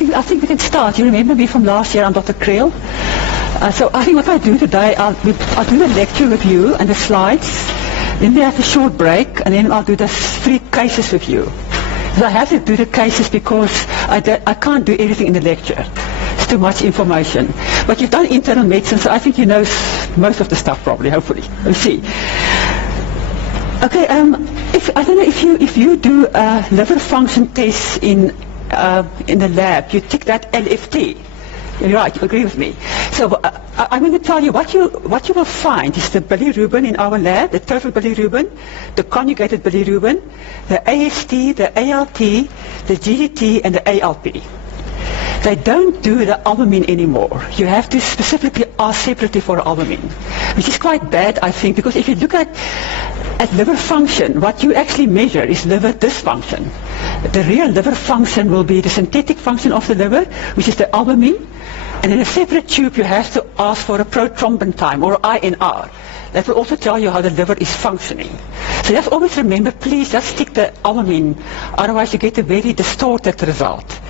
I think we can start. You remember me from last year, I'm Dr. Creel. So I think what I do today, I'll do the lecture with you and the slides. Then we have a short break, and then I'll do the 3 cases with you. So I have to do the cases because I can't do everything in the lecture. It's too much information. But you've done internal medicine, so I think you know most of the stuff probably, hopefully. We'll see. Okay, I don't know if you do a liver function test in the lab, you tick that LFT. You're right, you agree with me. So I'm going to tell you what you will find is the bilirubin in our lab, the total bilirubin, the conjugated bilirubin, the AST, the ALT, the GGT, and the ALP. They don't do the albumin anymore. You have to specifically ask separately for albumin, which is quite bad, I think, because if you look at liver function, what you actually measure is liver dysfunction. The real liver function will be the synthetic function of the liver, which is the albumin, and in a separate tube you have to ask for a prothrombin time, or INR. That will also tell you how the liver is functioning. So just always remember, please just stick the albumin, otherwise you get a very distorted result.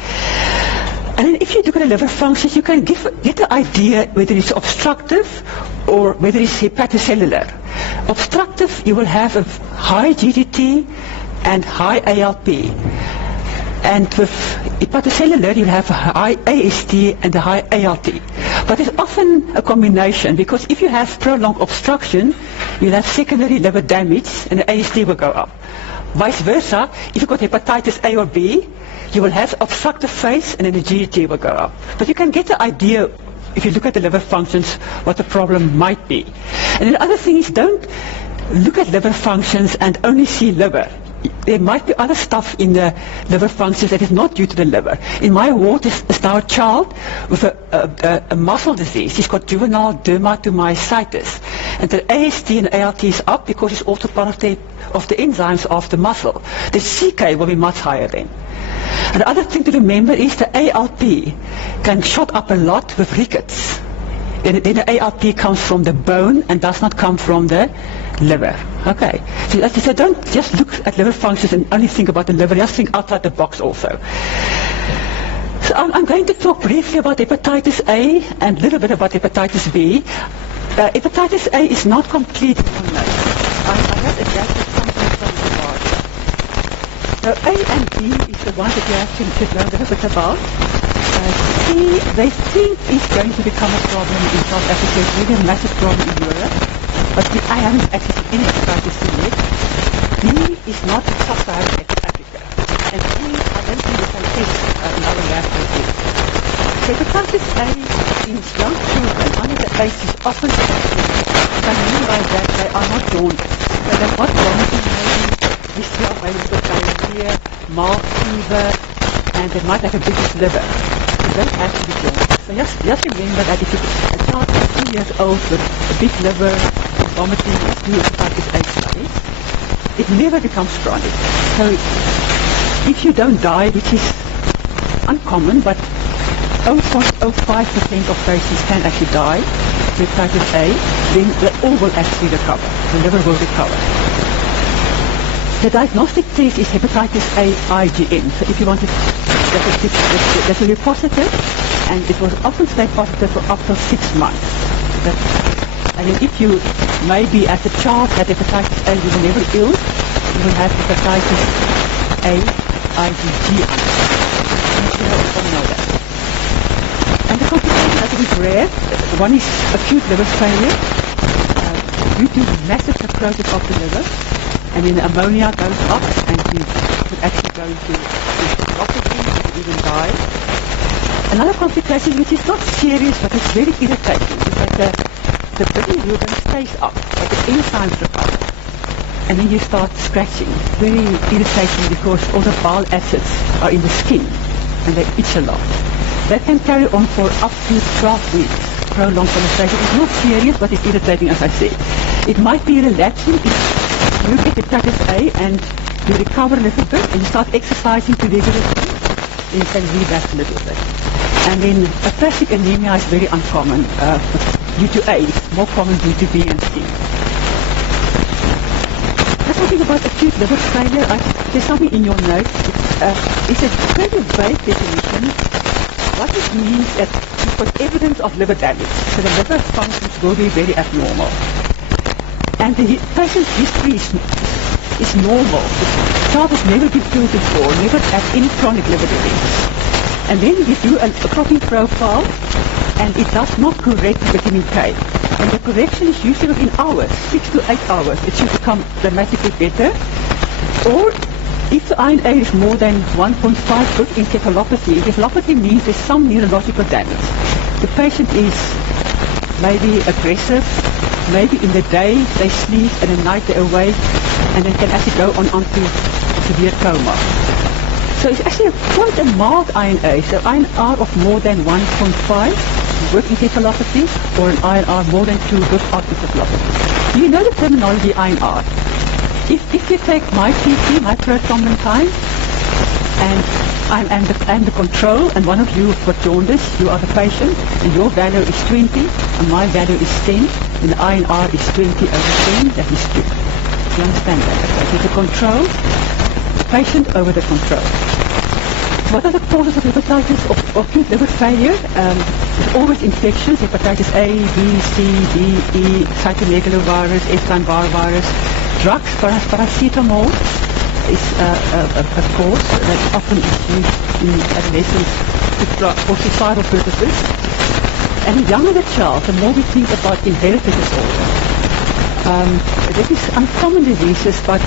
And then if you look at the liver functions, you can get the idea whether it's obstructive or whether it's hepatocellular. Obstructive, you will have a high GGT and high ALP. And with hepatocellular, you'll have a high AST and a high ALT. But it's often a combination, because if you have prolonged obstruction, you'll have secondary liver damage and the AST will go up. Vice versa, if you've got hepatitis A or B, you will have obstructive phase and then the GGT will go up. But you can get the idea, if you look at the liver functions, what the problem might be. And the other thing is, don't look at liver functions and only see liver. There might be other stuff in the liver functions that is not due to the liver. In my ward is now a child with a muscle disease. He's got juvenile dermatomyositis. And the AST and ALT is up because it's also part of the enzymes of the muscle. The CK will be much higher then. And the other thing to remember is the ALP can shot up a lot with rickets. Then the ALP comes from the bone and does not come from the liver. Okay. So don't just look at liver functions and only think about the liver, just think outside the box also. So I'm going to talk briefly about hepatitis A and a little bit about hepatitis B. Hepatitis A is not completely unknown. I have adapted something from the body. So A and B is the one that you have to learn a little bit about. C, they think is going to become a problem in South Africa. It's really a massive problem in Europe. But I haven't actually seen any hepatitis C yet. B is not in sub-Saharan Africa. And C, I don't think we can test in our lab like this. So hepatitis A in young children under the age is often what I mean by that, they are not jaundiced. So they're not vomiting, maybe history of diarrhea, mild fever, and they might have a biggish liver. You don't have to be jaundiced. So just remember that if a child is 2 years old with a big liver, vomiting, let's do hepatitis A studies, it never becomes chronic. So if you don't die, which is uncommon, but 0.05% of patients can actually die with hepatitis A, then they all will actually recover. The liver will recover. The diagnostic test is hepatitis A IgM. So if you want to, that will be positive, and it will often stay positive for up to 6 months. And then if you maybe as a child had hepatitis A, you were never ill, you will have hepatitis A IgG. Know that. And the complications are a bit rare. One is acute liver failure due to massive necrosis of the liver, and then the ammonia goes up, and you could actually go into nephropathy, you could even die. Another complication, which is not serious but it's very irritating, is that the bilirubin stays up, but the enzymes recover. And then you start scratching. Very irritating because all the bile acids are in the skin and they itch a lot. That can carry on for up to 12 weeks. Prolonged penetration. It's not serious, but it's irritating, as I said. It might be relaxing if you get hepatitis A and you recover a little bit and you start exercising regularly, then you can relapse a little bit. And then aplastic anemia is very uncommon due to A. It's more common due to B and C. Let's talk about acute liver failure. There's something in your notes. It's a very vague definition. What it means is you've got evidence of liver damage. So the liver functions will be very abnormal. And the patient's history is normal. The child has never been killed before, never had any chronic liver disease. And then we do a clotting profile, and it does not correct vitamin K. And the correction is usually within hours, 6 to 8 hours. It should become dramatically better. Or if the iron A is more than 1.5 good encephalopathy, encephalopathy means there's some neurological damage. The patient is maybe aggressive, maybe in the day they sleep and at night they're awake, and they can actually go onto severe coma. So it's actually quite a mild iron A. So iron R of more than 1.5 with encephalopathy, or an iron R more than 2 without encephalopathy. Do you know the terminology iron R? If you take my PT, my prothrombin time, and I'm the control, and one of you have got jaundice, you are the patient, and your value is 20, and my value is 10, and the iron R is 20 over 10, that is 2. You understand that? Okay. So the control, patient over the control. What are the causes of hepatitis, of acute liver failure? It's always infections, hepatitis A, B, C, D, E, cytomegalovirus, Epstein-Barr virus. Drugs, paracetamol is a cause that often is used in adolescents for suicidal purposes. And the younger the child, the more we think about inherited disorder. This is uncommon diseases, but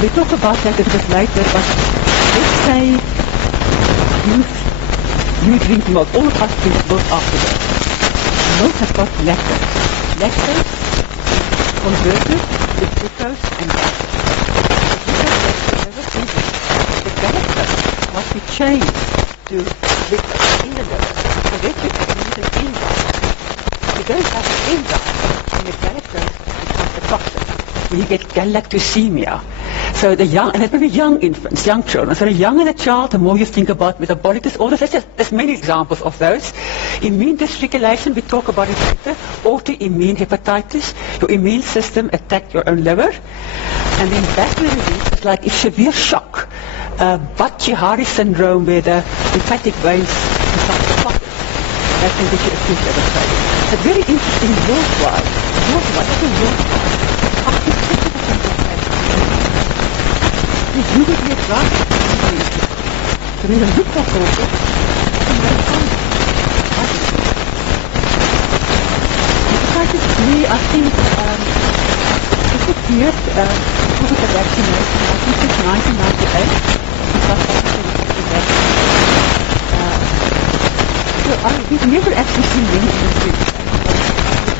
we'll talk about that a bit later. But let's say you drink milk. All of us drink milk after that. Milk has got lactose. Lactose converted to glucose and galactose. The galactose must be changed to glucose in the liver. So that you can use an enzyme. If you don't have an enzyme, then the galactose becomes a toxin. You get galactosemia. So the young, and it's very young infants, young children. So the younger the child, the more you think about metabolic disorders. There's many examples of those. Immune dysregulation, we talk about it later. Autoimmune hepatitis, your immune system attacked your own liver. And then vascular disease is like severe shock. Budd-Chiari syndrome, where the lymphatic veins become clotted. That can get you acute liver failure. It's very interesting worldwide. Up to 60% if you would be a drug, so there's a loophole for it, and very fun. Hepatitis B, I think, disappeared because of the vaccination. I think it's 1998. So we've never actually seen many instances.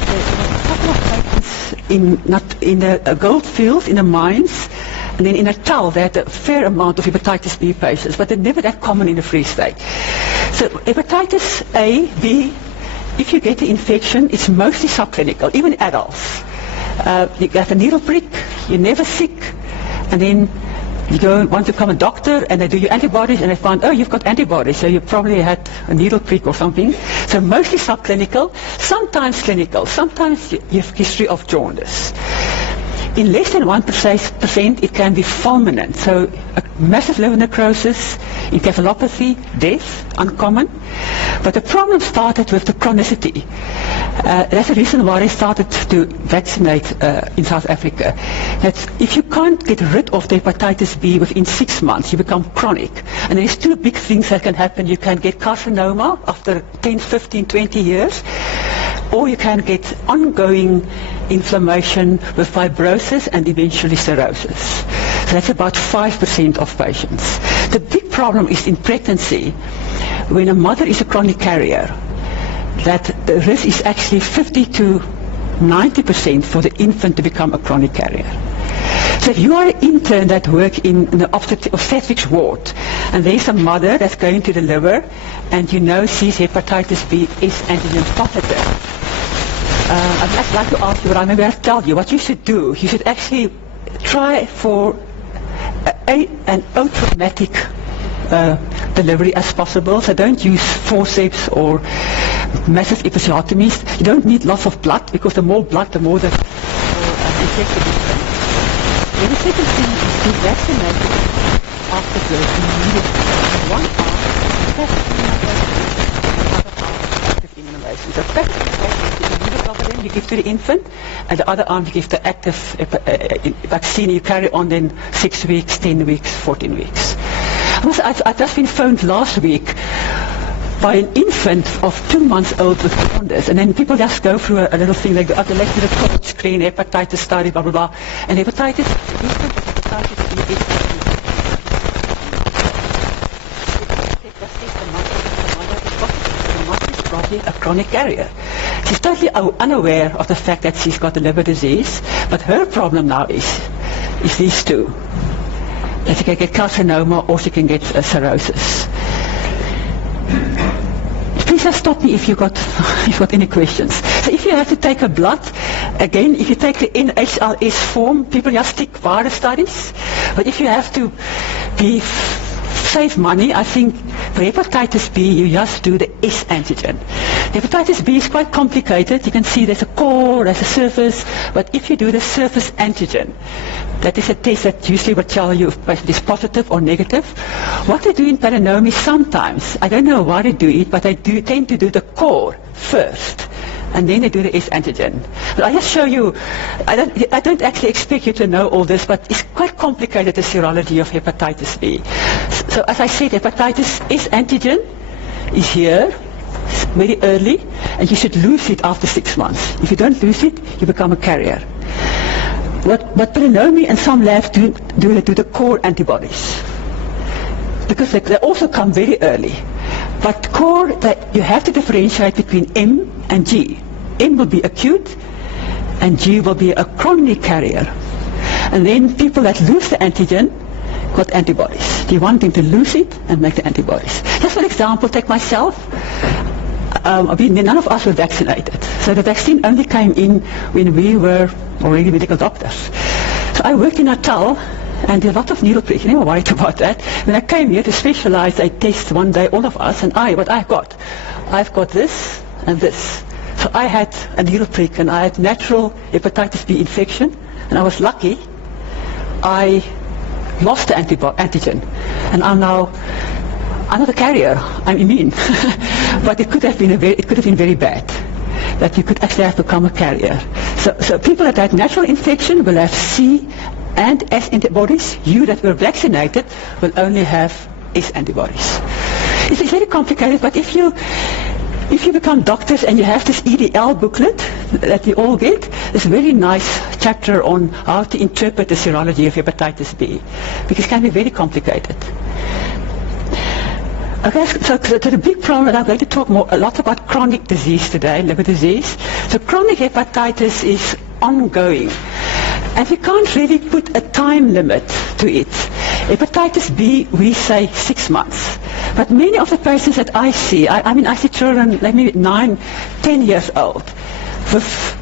There were a couple of patients in the gold fields, in the mines, and then in Natal, they had a fair amount of hepatitis B patients, but they're never that common in the Free State. So hepatitis A, B, if you get the infection, it's mostly subclinical, even adults. You get a needle prick, you're never sick, and then you go want to become a doctor, and they do your antibodies, and they find, oh, you've got antibodies, so you probably had a needle prick or something. So mostly subclinical, sometimes clinical, sometimes you have history of jaundice. In less than 1%, it can be fulminant, so a massive liver necrosis, encephalopathy, death, uncommon. But the problem started with the chronicity. That's the reason why they started to vaccinate in South Africa. That's if you can't get rid of the hepatitis B within 6 months, you become chronic. And there's two big things that can happen. You can get carcinoma after 10, 15, 20 years, or you can get ongoing inflammation with fibrosis and eventually cirrhosis. So that's about 5% of patients. The big problem is in pregnancy. When a mother is a chronic carrier, that the risk is actually 50 to 90% for the infant to become a chronic carrier. So if you are an intern that works in the obstetrics ward, and there's a mother that's going to deliver, and you know she's hepatitis B is antigen positive, I'd just like to ask you, but I maybe I'll tell you what you should do. You should actually try for an automatic delivery as possible. So don't use forceps or massive episiotomies. You don't need lots of blood, because the more blood, the more the infected infant. Then the second thing is to vaccinate after birth immediately. One arm, vaccination. So passive immunization is the immunoglobulin you give to the infant, and the other arm you give the active vaccine. You carry on then 6 weeks, 10 weeks, 14 weeks. I've just been phoned last week by an infant of 2 months old with jaundice, and then people just go through a little thing, like the let's do the COVID screen, hepatitis study, blah blah blah, and hepatitis, infant with hepatitis B is probably a chronic carrier. She's totally unaware of the fact that she's got a liver disease, but her problem now is these two. That she can get carcinoma or she can get cirrhosis. Please just stop me if you've got any questions. So if you have to take a blood, again, if you take the NHLS form, people just stick virus studies. But if you have to save money, I think for hepatitis B, you just do the S antigen. Hepatitis B is quite complicated. You can see there's a core, there's a surface, but if you do the surface antigen, that is a test that usually will tell you if it is positive or negative. What they do in Pananomie sometimes, I don't know why they do it, but they tend to do the core first, and then they do the S antigen. But I just show you, I don't actually expect you to know all this, but it's quite complicated, the serology of hepatitis B. So as I said, hepatitis S antigen is here, very early, and you should lose it after 6 months. If you don't lose it, you become a carrier. What Pananomie and some labs do the core antibodies, because they also come very early. But core, you have to differentiate between M and G. M will be acute, and G will be a chronic carrier. And then people that lose the antigen got antibodies. Do you want them to lose it and make the antibodies? Just for example, take myself. None of us were vaccinated. So the vaccine only came in when we were already medical doctors. So I worked in Natal and did a lot of needle pricks. Never worried about that. When I came here to specialize, I test one day all of us, and I've got this and this. So I had a needle prick, and I had natural hepatitis B infection, and I was lucky. I lost the antigen, and I'm not a carrier. I'm immune. But it could have been very bad, that you could actually have become a carrier. So people that had natural infection will have C and S antibodies. You that were vaccinated will only have S antibodies. It's very complicated, but if you become doctors and you have this EDL booklet that we all get, there's a very nice chapter on how to interpret the serology of hepatitis B, because it can be very complicated. Okay, so the big problem, and I'm going to talk a lot about chronic disease today, liver disease. So chronic hepatitis is ongoing, and we can't really put a time limit to it. Hepatitis B, we say 6 months. But many of the patients that I see, I see children like maybe 9, 10 years old with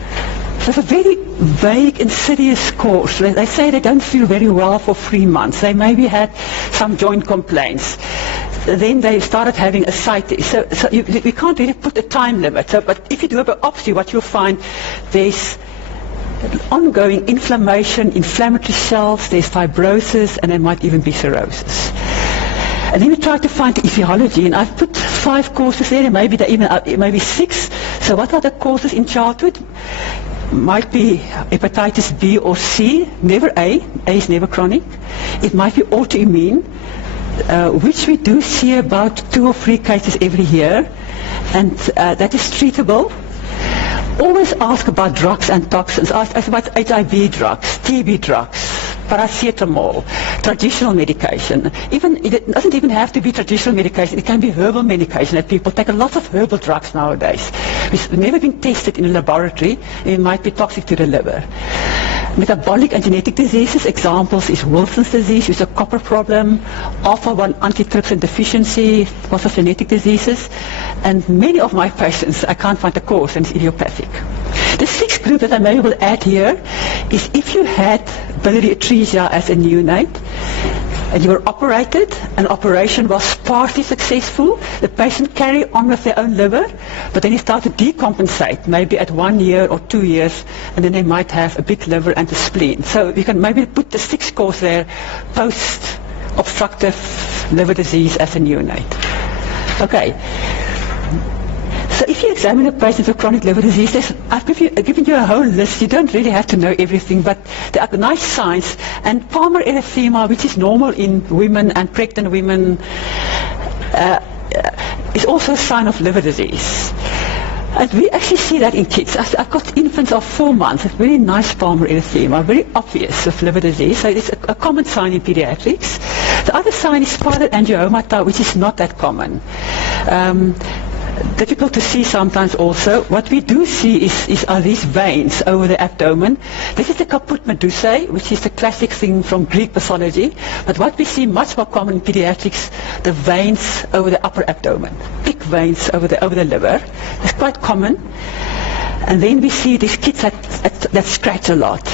a very vague, insidious course. They say they don't feel very well for 3 months. They maybe had some joint complaints. Then they started having ascites. So we can't really put a time limit. But if you do a biopsy, what you'll find, there's ongoing inflammation, inflammatory cells, there's fibrosis, and there might even be cirrhosis. And then we try to find the etiology, and I've put 5 causes there, and maybe 6. So what are the causes in childhood? Might be hepatitis B or C, never A. A is never chronic. It might be autoimmune, which we do see about 2 or 3 cases every year, and that is treatable. Always ask about drugs and toxins. Ask about HIV drugs, TB drugs, paracetamol, traditional medication. It doesn't even have to be traditional medication. It can be herbal medication. That people take a lot of herbal drugs nowadays, which have never been tested in a laboratory, and it might be toxic to the liver. Metabolic and genetic diseases, examples is Wilson's disease, which is a copper problem, alpha-1 antitrypsin deficiency, lots of genetic diseases, and many of my patients, I can't find the cause, and it's idiopathic. The 6th group that I may will add here is if you had biliary atresia as a neonate, and you were operated, and operation was partially successful, the patient carried on with their own liver, but then he started to decompensate, maybe at 1 year or 2 years, and then they might have a big liver and a spleen. So you can maybe put the 6th cause there, post-obstructive liver disease as a neonate. Okay. So if you examine a patient with chronic liver disease, I've given you a whole list. You don't really have to know everything, but there are nice signs. And palmar erythema, which is normal in women and pregnant women, is also a sign of liver disease. And we actually see that in kids. I've got infants of 4 months, with very nice palmar erythema, very obvious of liver disease. So it's a common sign in pediatrics. The other sign is spotted angiomata, which is not that common. Difficult to see sometimes also. What we do see are these veins over the abdomen. This is the caput medusae, which is the classic thing from Greek pathology. But what we see much more common in pediatrics, the veins over the upper abdomen. Big veins over the liver. It's quite common. And then we see these kids that scratch a lot.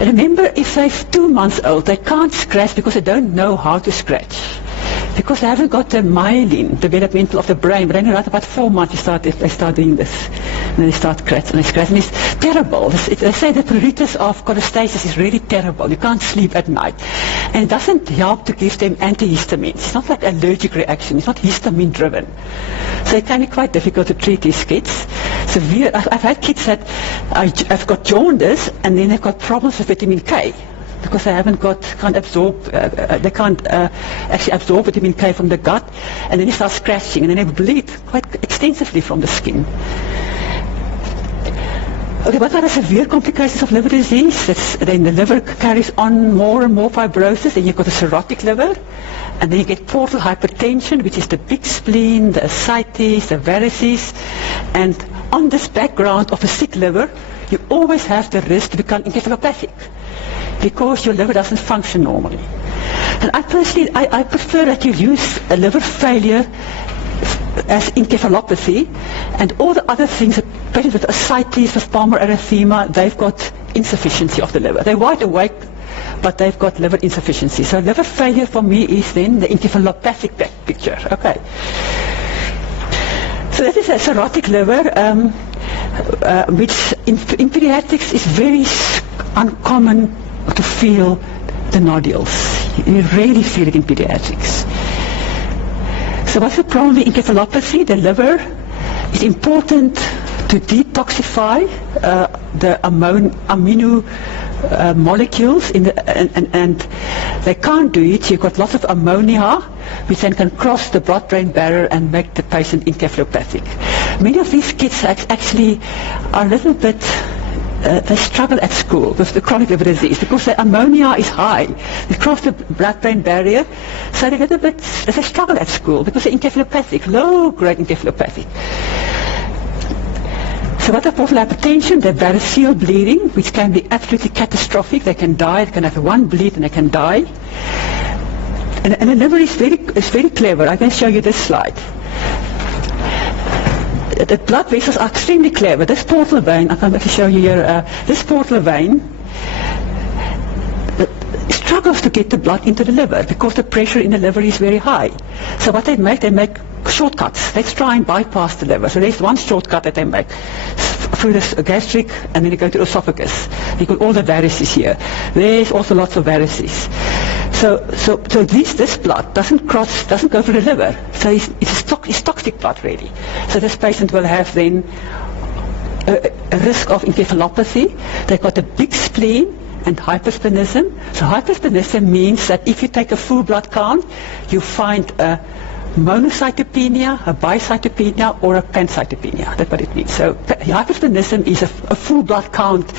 And remember, if they're 2 months old, they can't scratch because they don't know how to scratch. Because they haven't got the myelin, developmental of the brain, but then around about 4 months they start doing this. And then they start scratching, and it's terrible. They say the pruritus of cholestasis is really terrible. You can't sleep at night. And it doesn't help to give them antihistamines. It's not like allergic reaction. It's not histamine driven. So it can be quite difficult to treat these kids. Severe. I've had kids that have got jaundice and then they've got problems with vitamin K. Because they can't actually absorb vitamin K from the gut, and then they start scratching, and then they bleed quite extensively from the skin. Okay, what are the severe complications of liver disease? Then the liver carries on more and more fibrosis, and you've got a cirrhotic liver, and then you get portal hypertension, which is the big spleen, the ascites, the varices, and on this background of a sick liver, you always have the risk to become encephalopathic, because your liver doesn't function normally. And I personally, I prefer that you use a liver failure as encephalopathy, and all the other things, patients with ascites, with palmar erythema, they've got insufficiency of the liver. They're wide awake, but they've got liver insufficiency. So liver failure for me is then the encephalopathic picture. Okay. So that is a cirrhotic liver, which in pediatrics is very uncommon to feel the nodules. You rarely feel it in pediatrics. So what's the problem with encephalopathy? The liver is important to detoxify the amino molecules and they can't do it. You've got lots of ammonia which then can cross the blood-brain barrier and make the patient encephalopathic. Many of these kids actually are a little bit they struggle at school with the chronic liver disease because the ammonia is high. They cross the blood-brain barrier, so they struggle at school because they're encephalopathic, low-grade encephalopathic. So what are portal hypertension? The variceal bleeding, which can be absolutely catastrophic. They can die. They can have one bleed and they can die. And the liver is very clever. I can show you this slide. The blood vessels are extremely clever. This portal vein, I can actually show you here, this portal vein struggles to get the blood into the liver because the pressure in the liver is very high. So what they make shortcuts. Let's try and bypass the liver. So there's one shortcut that they make through the gastric, and then you go to the esophagus. You got all the varices here. There's also lots of varices. So this blood doesn't go through the liver. So it's toxic blood really. So this patient will have then a risk of encephalopathy. They've got a big spleen and hypersplenism. So hypersplenism means that if you take a full blood count, you find a monocytopenia, a bicytopenia, or a pancytopenia. That's what it means. So hypersplenism is a full blood count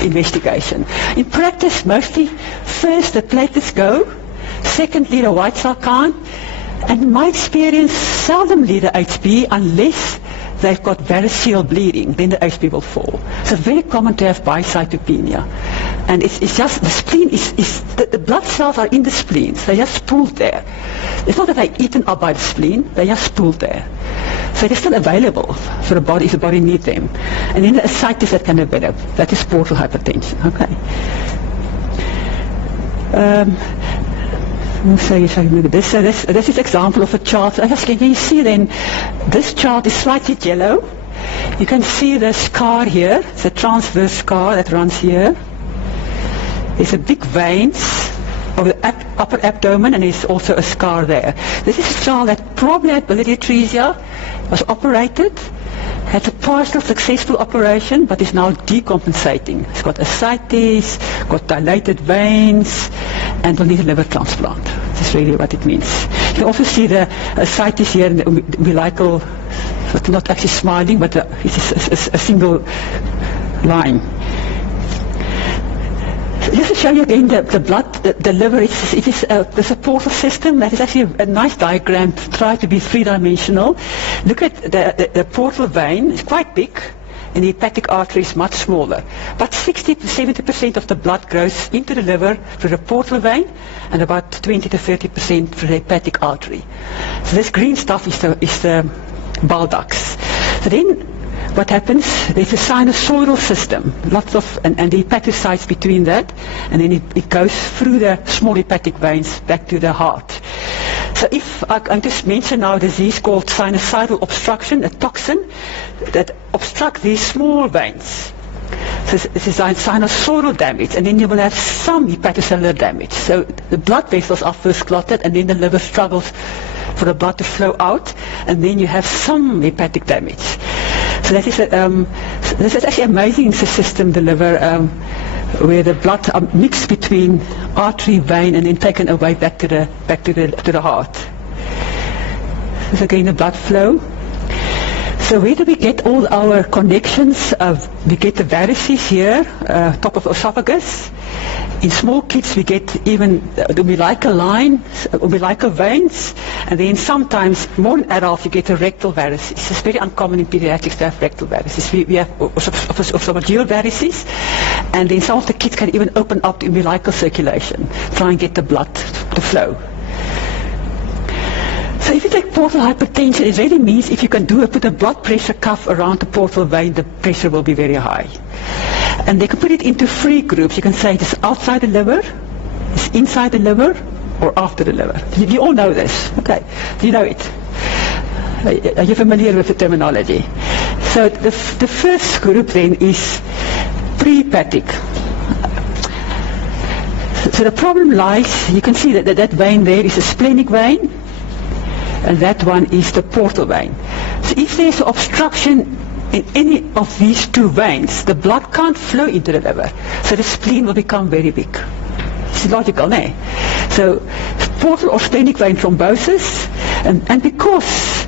investigation. In practice, mostly first the platelets go, secondly the white cell count, and in my experience, seldomly the HB unless they've got variceal bleeding, then the HB will fall. So it's very common to have bicytopenia. And it's just, the spleen the blood cells are in the spleen, so they're just pooled there. It's not that they're eaten up by the spleen, they're just pooled there. So they're still available for the body if the body needs them. And then the ascites that can develop, that is portal hypertension. Okay. So this is example of a chart. Can you see then, this chart is slightly yellow. You can see the scar here. It's a transverse scar that runs here. There's a big veins of the upper abdomen, and there's also a scar there. This is a child that probably had biliary atresia, was operated, had a partial successful operation, but is now decompensating. It's got ascites, got dilated veins, and will need a liver transplant. That's really what it means. You can also see the ascites here in the umbilical, it's not actually smiling, but it's a single line. Just to show you again the blood, the liver, there's a portal system. That is actually a nice diagram to try to be three-dimensional. Look at the portal vein. It's quite big, and the hepatic artery is much smaller. But 60 to 70% of the blood goes into the liver through the portal vein, and about 20 to 30% through the hepatic artery. So this green stuff is the bile ducts. So then what happens, there's a sinusoidal system, lots of, and the hepatocytes between that, and then it goes through the small hepatic veins back to the heart. So if I just mention now a disease called sinusoidal obstruction, a toxin that obstructs these small veins. So this is sinusoidal damage, and then you will have some hepatocellular damage. So the blood vessels are first clotted, and then the liver struggles for the blood to flow out, and then you have some hepatic damage. So that is this is actually amazing in the system, the liver, where the blood are mixed between artery, vein, and then taken away back to the heart. This is again the blood flow. So where do we get all our connections? We get the varices here, top of esophagus. In small kids we get even the umbilical line, umbilical veins, and then sometimes more in adults you get the rectal varices. It's very uncommon in pediatrics to have rectal varices. We have esophageal varices, and then some of the kids can even open up the umbilical circulation, try and get the blood to flow. So if you take portal hypertension, it really means if you can put a blood pressure cuff around the portal vein, the pressure will be very high. And they can put it into three groups. You can say it's outside the liver, it's inside the liver, or after the liver. You all know this. Okay, you know it. Are you familiar with the terminology? So the first group then is pre-hepatic. So the problem lies, you can see that vein there is a splenic vein, and that one is the portal vein. So if there's obstruction in any of these two veins, the blood can't flow into the liver, so the spleen will become very big. It's logical, no? So portal or splenic vein thrombosis, and because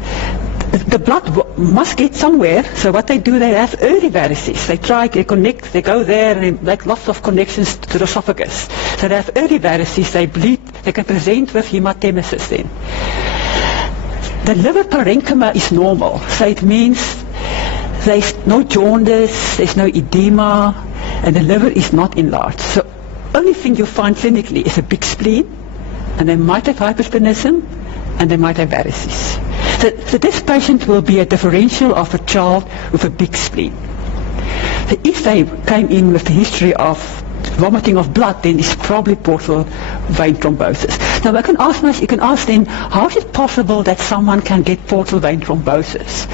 the blood must get somewhere, so what they do, they have early varices. They connect, they go there and they make lots of connections to the esophagus. So they have early varices, they bleed, they can present with hematemesis then. The liver parenchyma is normal, so it means there's no jaundice, there's no edema, and the liver is not enlarged. So only thing you find clinically is a big spleen, and they might have hypersplenism, and they might have varices. So this patient will be a differential of a child with a big spleen. So if they came in with a history of vomiting of blood, then it's probably portal vein thrombosis. Now you can ask then, how is it possible that someone can get portal vein thrombosis?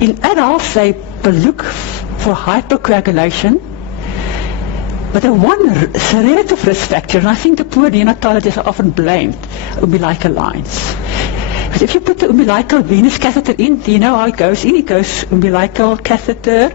In adults, they look for hypercoagulation, but the one relative risk factor, and I think the poor neonatologists are often blamed, umbilical lines. But if you put the umbilical venous catheter in, do you know how it goes in? It goes umbilical catheter,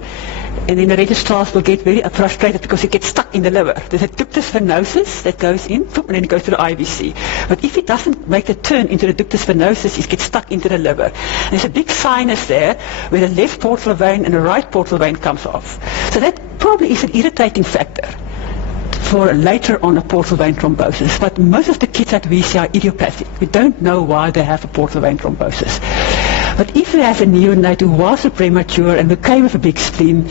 and then the registrars will get very frustrated because it gets stuck in the liver. There's a ductus venosus that goes in, and then it goes to the IVC. But if it doesn't make the turn into the ductus venosus, it gets stuck into the liver. And there's a big sinus there where the left portal vein and the right portal vein comes off. So that probably is an irritating factor for later on a portal vein thrombosis. But most of the kids that we see are idiopathic. We don't know why they have a portal vein thrombosis. But if we have a neonate who was a premature and who came with a big spleen,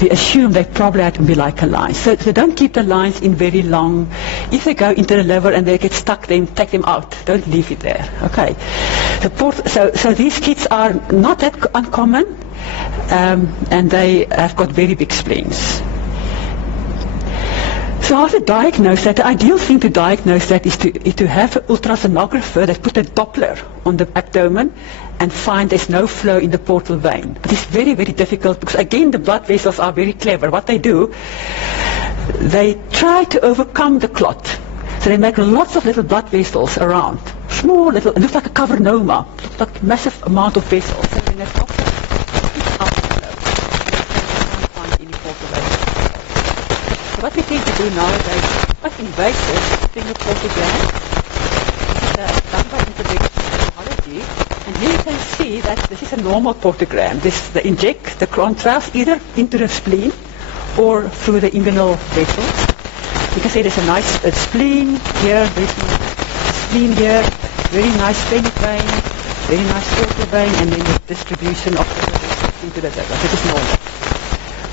we assume they probably had umbilical lines. So don't keep the lines in very long. If they go into the liver and they get stuck, then take them out. Don't leave it there. Okay. So these kids are not that uncommon, and they have got very big spleens. So how to diagnose that? The ideal thing to diagnose that is to have an ultrasonographer that put a Doppler on the abdomen and find there's no flow in the portal vein. But it's very, very difficult because, again, the blood vessels are very clever. What they do, they try to overcome the clot. So they make lots of little blood vessels around. Small little, it looks like a cavernoma. It looks like a massive amount of vessels. So then they what we tend to do nowadays, quite invasive, thing of portogram. This is done by interventional physiology. And here you can see that this is a normal portogram. They inject the contrast either into the spleen or through the inguinal vessels. You can see there's a nice spleen here, there's a spleen here, very nice splenic vein, very nice portal vein, and then the distribution of the vessels into the liver. This is normal.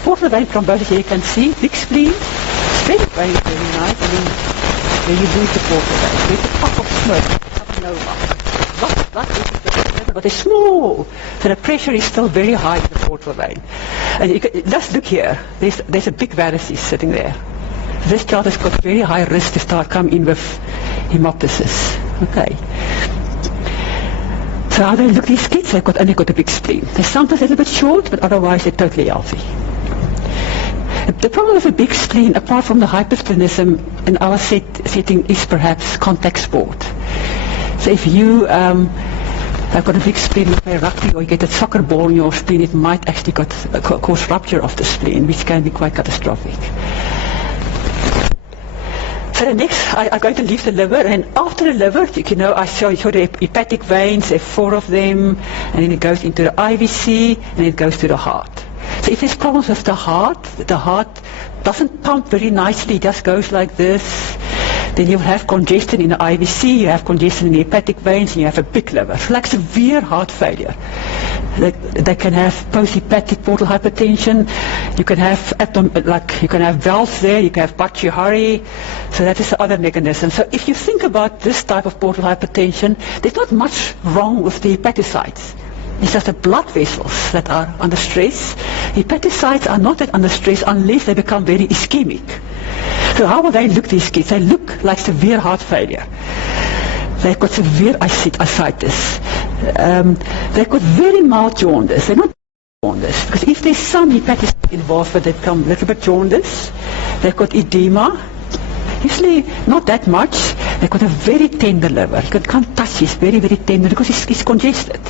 Portal vein thrombosis here you can see, big spleen, splenic vein is very nice, and then you lose the portal vein. There's a puff of smoke, capnoma. But they're small, so the pressure is still very high in the portal vein. And you can, just look here, there's a big varices sitting there. This child has got very high risk to start come in with hemoptysis. Okay. So how they look, these kids, they've only got a big spleen. They're sometimes a little bit short, but otherwise they're totally healthy. The problem with a big spleen, apart from the hypersplenism in our setting, is perhaps contact sport. So if you have got a big spleen, you play rugby or you get a soccer ball in your spleen, it might actually cause rupture of the spleen, which can be quite catastrophic. So the next, I'm going to leave the liver, and after the liver, you know, I show the hepatic veins, there are 4 of them, and then it goes into the IVC, and it goes to the heart. So if there's problems with the heart doesn't pump very nicely, it just goes like this, then you have congestion in the IVC, you have congestion in the hepatic veins, and you have a big liver. So like severe heart failure. They can have post-hepatic portal hypertension. You can have you can have valves there. You can have Buchiari. So that is the other mechanism. So if you think about this type of portal hypertension, there's not much wrong with the hepatocytes. It's just the blood vessels that are under stress. Hepatocytes are not that under stress unless they become very ischemic. So how will they look, these kids? They look like severe heart failure. They've got severe ascites. They've got very mild jaundice. They're not jaundice, because if there's some hepatocyte involved, they become a little bit jaundice. They've got edema. Usually not that much. They've got a very tender liver. You can't touch it. It's very, very tender because it's congested.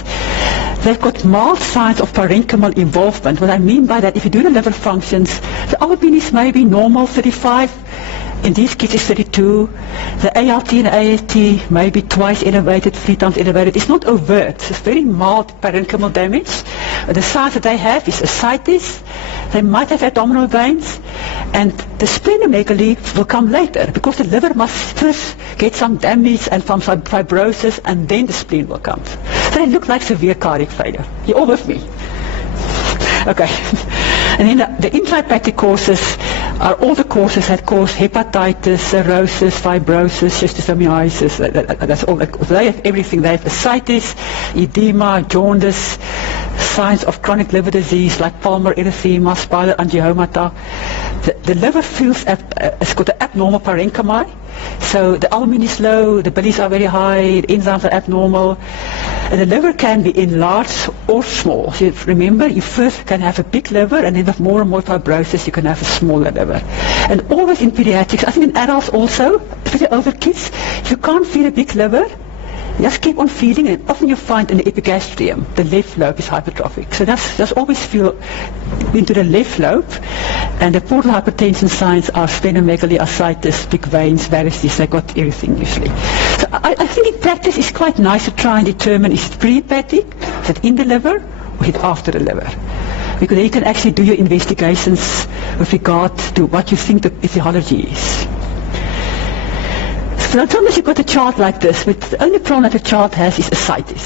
They've got mild signs of parenchymal involvement. What I mean by that, if you do the liver functions, the albumin is maybe normal, 35. In these kids it's 32. The ALT and AST may be twice elevated, 3 times elevated. It's not overt. It's very mild parenchymal damage. The signs that they have is ascites. They might have abdominal veins. And the splenomegaly will come later, because the liver must first get some damage and some fibrosis, and then the spleen will come. So they look like severe cardiac failure. You all with me? Okay. And then the intrahepatic causes are all the causes that cause hepatitis, cirrhosis, fibrosis, schistosomiasis. That's all. They have everything. They have ascites, edema, jaundice, signs of chronic liver disease like palmar erythema, spiral angiomata. The liver feels it's got an abnormal parenchyma. So the albumin is low, the bilies are very high, the enzymes are abnormal. And the liver can be enlarged or small. So remember, you first can have a big liver, and then with more and more fibrosis, you can have a smaller liver. And always in pediatrics, I think in adults also, especially older kids, if you can't feed a big liver, just keep on feeding, and often you find in the epigastrium, the left lobe is hypertrophic. So just always feel into the left lobe, and the portal hypertension signs are splenomegaly, ascites, big veins, varices. They got everything usually. So I think in practice it's quite nice to try and determine, is it pre-hepatic, is it in the liver, or is it after the liver? Because then you can actually do your investigations with regard to what you think the etiology is. So sometimes you've got a chart like this, but the only problem that the chart has is ascites.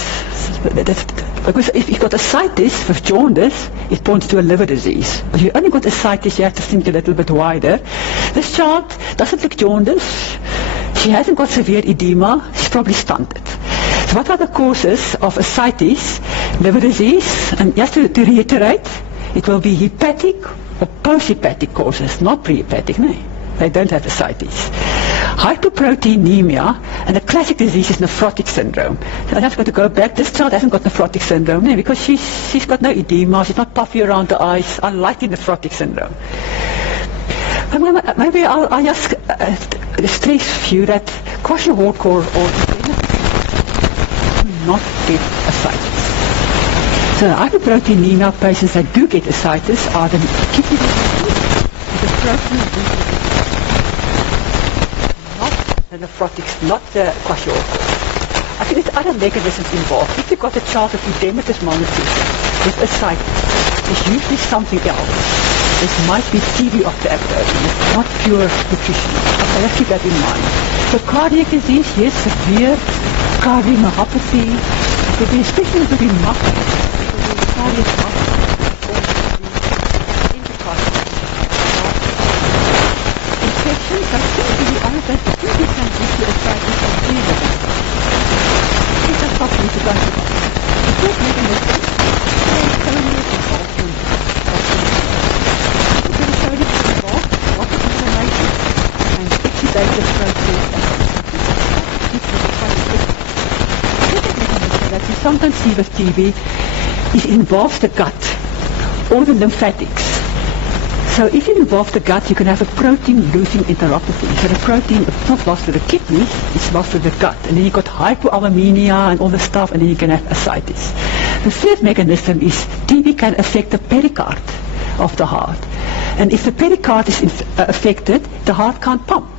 Because if you've got ascites with jaundice, it points to a liver disease. If you've only got ascites, you have to think a little bit wider. This chart doesn't look jaundice. She hasn't got severe edema. She's probably stunted. So what are the causes of ascites, liver disease? And just to reiterate, it will be hepatic or post-hepatic causes, not pre-hepatic. No, they don't have ascites. Hyperproteinemia, and the classic disease is nephrotic syndrome. So I just got to go back. This child hasn't got nephrotic syndrome, no, because she's got no edema, she's not puffy around the eyes, unlike the nephrotic syndrome. Maybe I'll just stress to you that kwashiorkor or do not get ascites. So hyperproteinemia patients that do get ascites are the kidney disease, the protein the nephrotics, not the kwashiorkor. I think there's other mechanisms involved. If you've got a child with edematous malnutrition, with ascites, there's usually something else. This might be TB of the abdomen. It's not pure nutrition. Okay, let's keep that in mind. So cardiac disease, yes, severe cardiomyopathy. It could be especially to be muffled. It could be cardiac muffled. Infections, I think to be honest, I think you can give you a practice of breathing. It's just possible to go to the first mechanism, peritoneal convulsion. Peritoneal involved lots of inflammation and exudative process that you sometimes see with TB, it involves the gut or the lymphatics. So if it involves the gut, you can have a protein-losing enteropathy. So the protein is not lost to the kidneys, it's lost to the gut. And then you've got hypoalbuminemia and all the stuff, and then you can have ascites. The third mechanism is TB can affect the pericard of the heart. And if the pericard is affected, the heart can't pump.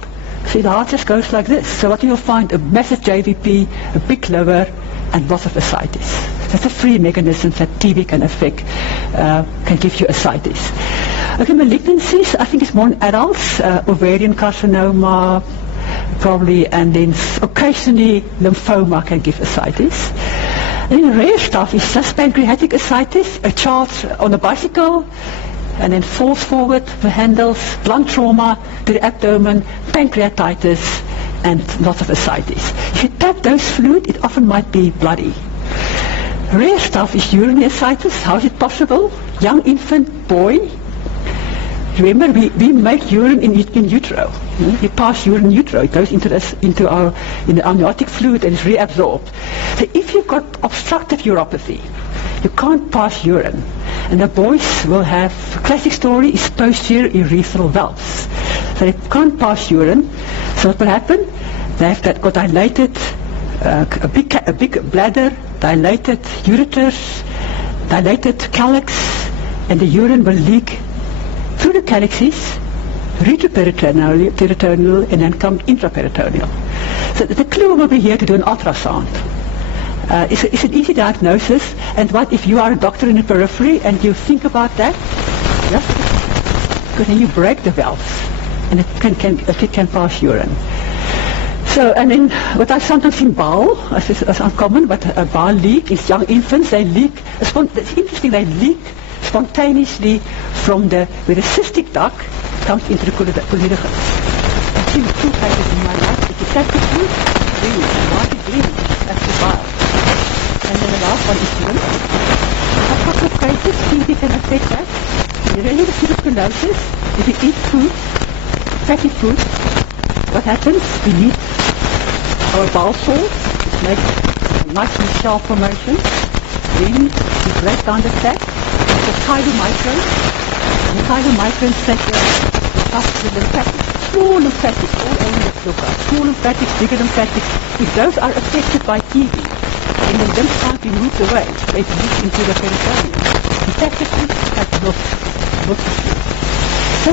So the heart just goes like this. So what you'll find, a massive JVP, a big liver, and lots of ascites. That's the three mechanisms that TB can affect, can give you ascites. Okay, malignancies, I think it's more in adults, ovarian carcinoma, probably, and then occasionally lymphoma can give ascites. And then rare stuff is just pancreatic ascites, a child on a bicycle, and then falls forward, the handles, blunt trauma to the abdomen, pancreatitis, and lots of ascites. If you tap those fluid, it often might be bloody. Rare stuff is urinary ascites. How is it possible? Young infant boy. Remember, we make urine in utero. You pass urine in utero. It goes into the amniotic fluid and is reabsorbed. So if you've got obstructive uropathy, you can't pass urine. And the boys will have, classic story is posterior urethral valves. So they can't pass urine. So what will happen? They have got dilated, a big bladder, dilated ureters, dilated calyx, and the urine will leak through the calyxes, reach the peritoneal, and then come intraperitoneal. So the clue will be here to do an ultrasound. It's an easy diagnosis, and what if you are a doctor in the periphery and you think about that? Yes, because then you break the valves, and it can pass urine. So, and then what I sometimes in bowel, as uncommon, but a bowel leak is young infants, they leak, it's interesting, they leak spontaneously from where the cystic duct comes into the colitis. I've seen two cases in my life. If you tap the food, green, white is green, that's the bile. And then the last one is lymph. A couple of cases, TB can affect that. In the regular tuberculosis, if you eat food, fatty food, what happens? We need our bowel salts, which make a nice shell formation. Then we break down the fat, the chylomicrons. And the chylomicrons take the stuff to the lymphatics, small lymphatics, all over the liver. Small lymphatics, bigger lymphatics. If those are affected by TB, then the lymph can't be moved away. It moves into the peritoneum. Effectively, that's not So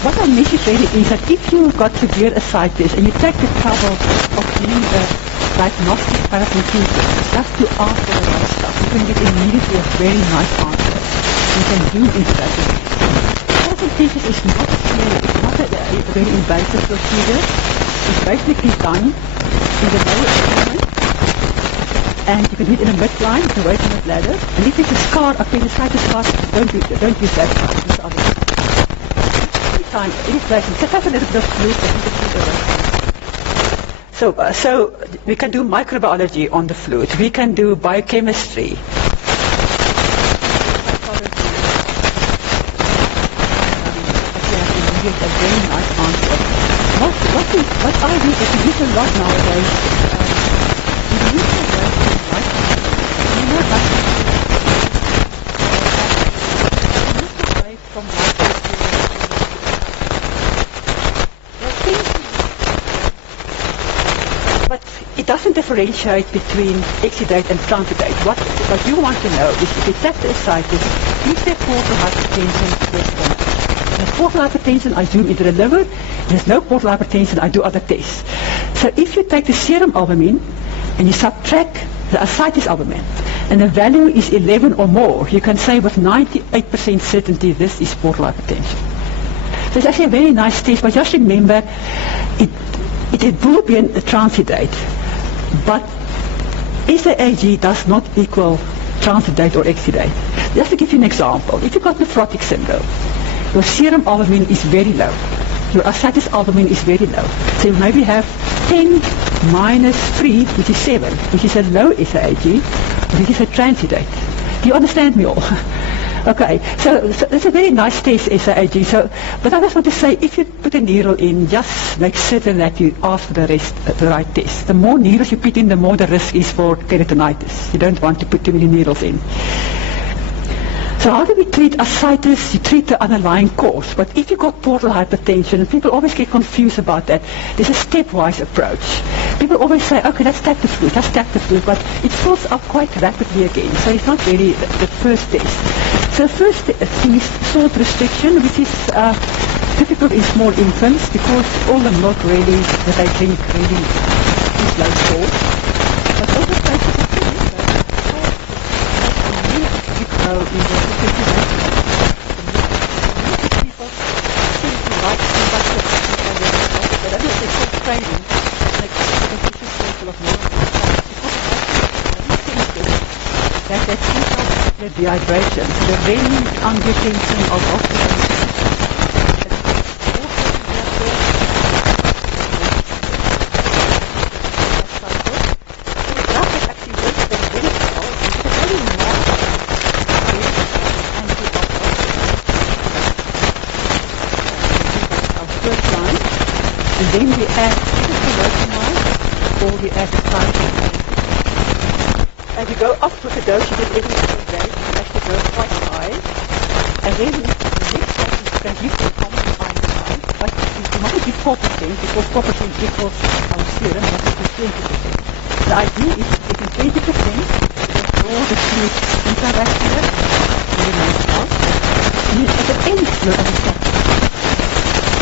what I mean really is that if you've got severe ascites and you take the trouble of doing the diagnostic paracentesis just to ask for the right stuff, you can get immediately a very nice answer. You can do into that. Paracentesis is not a very invasive procedure. It's basically done in the lower abdomen, and you can do it in a midline, away from the bladder. And if it's a scar, appendicitis scar, don't use that scar. Use the other one. Any place, just have a little bit of fluid that you so we can do microbiology on the fluid. We can do biochemistry. A very nice answer. What I do is we use a lot nowadays. We use the it doesn't differentiate between exudate and transudate. What you want to know is if you tap the ascites, is there portal hypertension response? If there's portal hypertension, I zoom into the liver. If there's no portal hypertension, I do other tests. So if you take the serum albumin and you subtract the ascites albumin, and the value is 11 or more, you can say with 98% certainty this is portal hypertension. So it's actually a very nice test, but just remember it will be a transudate, but SAAG does not equal transudate or exudate. Just to give you an example, if you've got nephrotic syndrome, your serum albumin is very low. Your ascites albumin is very low. So you maybe have 10 minus 3, which is 7, which is a low SAAG, which is a transudate. Do you understand me all? Okay, so it's a very nice test, SAAG. But I just want to say, if you put a needle in, just make certain that you ask for the right test. The more needles you put in, the more the risk is for peritonitis. You don't want to put too many needles in. So how do we treat ascites? You treat the underlying cause. But if you've got portal hypertension, and people always get confused about that, there's a stepwise approach. People always say, okay, let's tap the fluid, but it fills up quite rapidly again. So it's not really the first test. So first thing is salt restriction, which is difficult in small infants because all the milk really that they drink really is low salt. But also places of food, in the people seem to like to but that is a training that the dehydration, the renal angiotensin of oxygen. And then we add or we add the cyclophosphamide. And we go up with the dose you get every single day, you actually go quite high. And then the next step is you can give the common cyclophosphamide, but you must give 4% because 4% equals our serum, that is 20%. The idea is getting 20% to draw the fluid intravascular in the nice part. And then at the end you're at the top.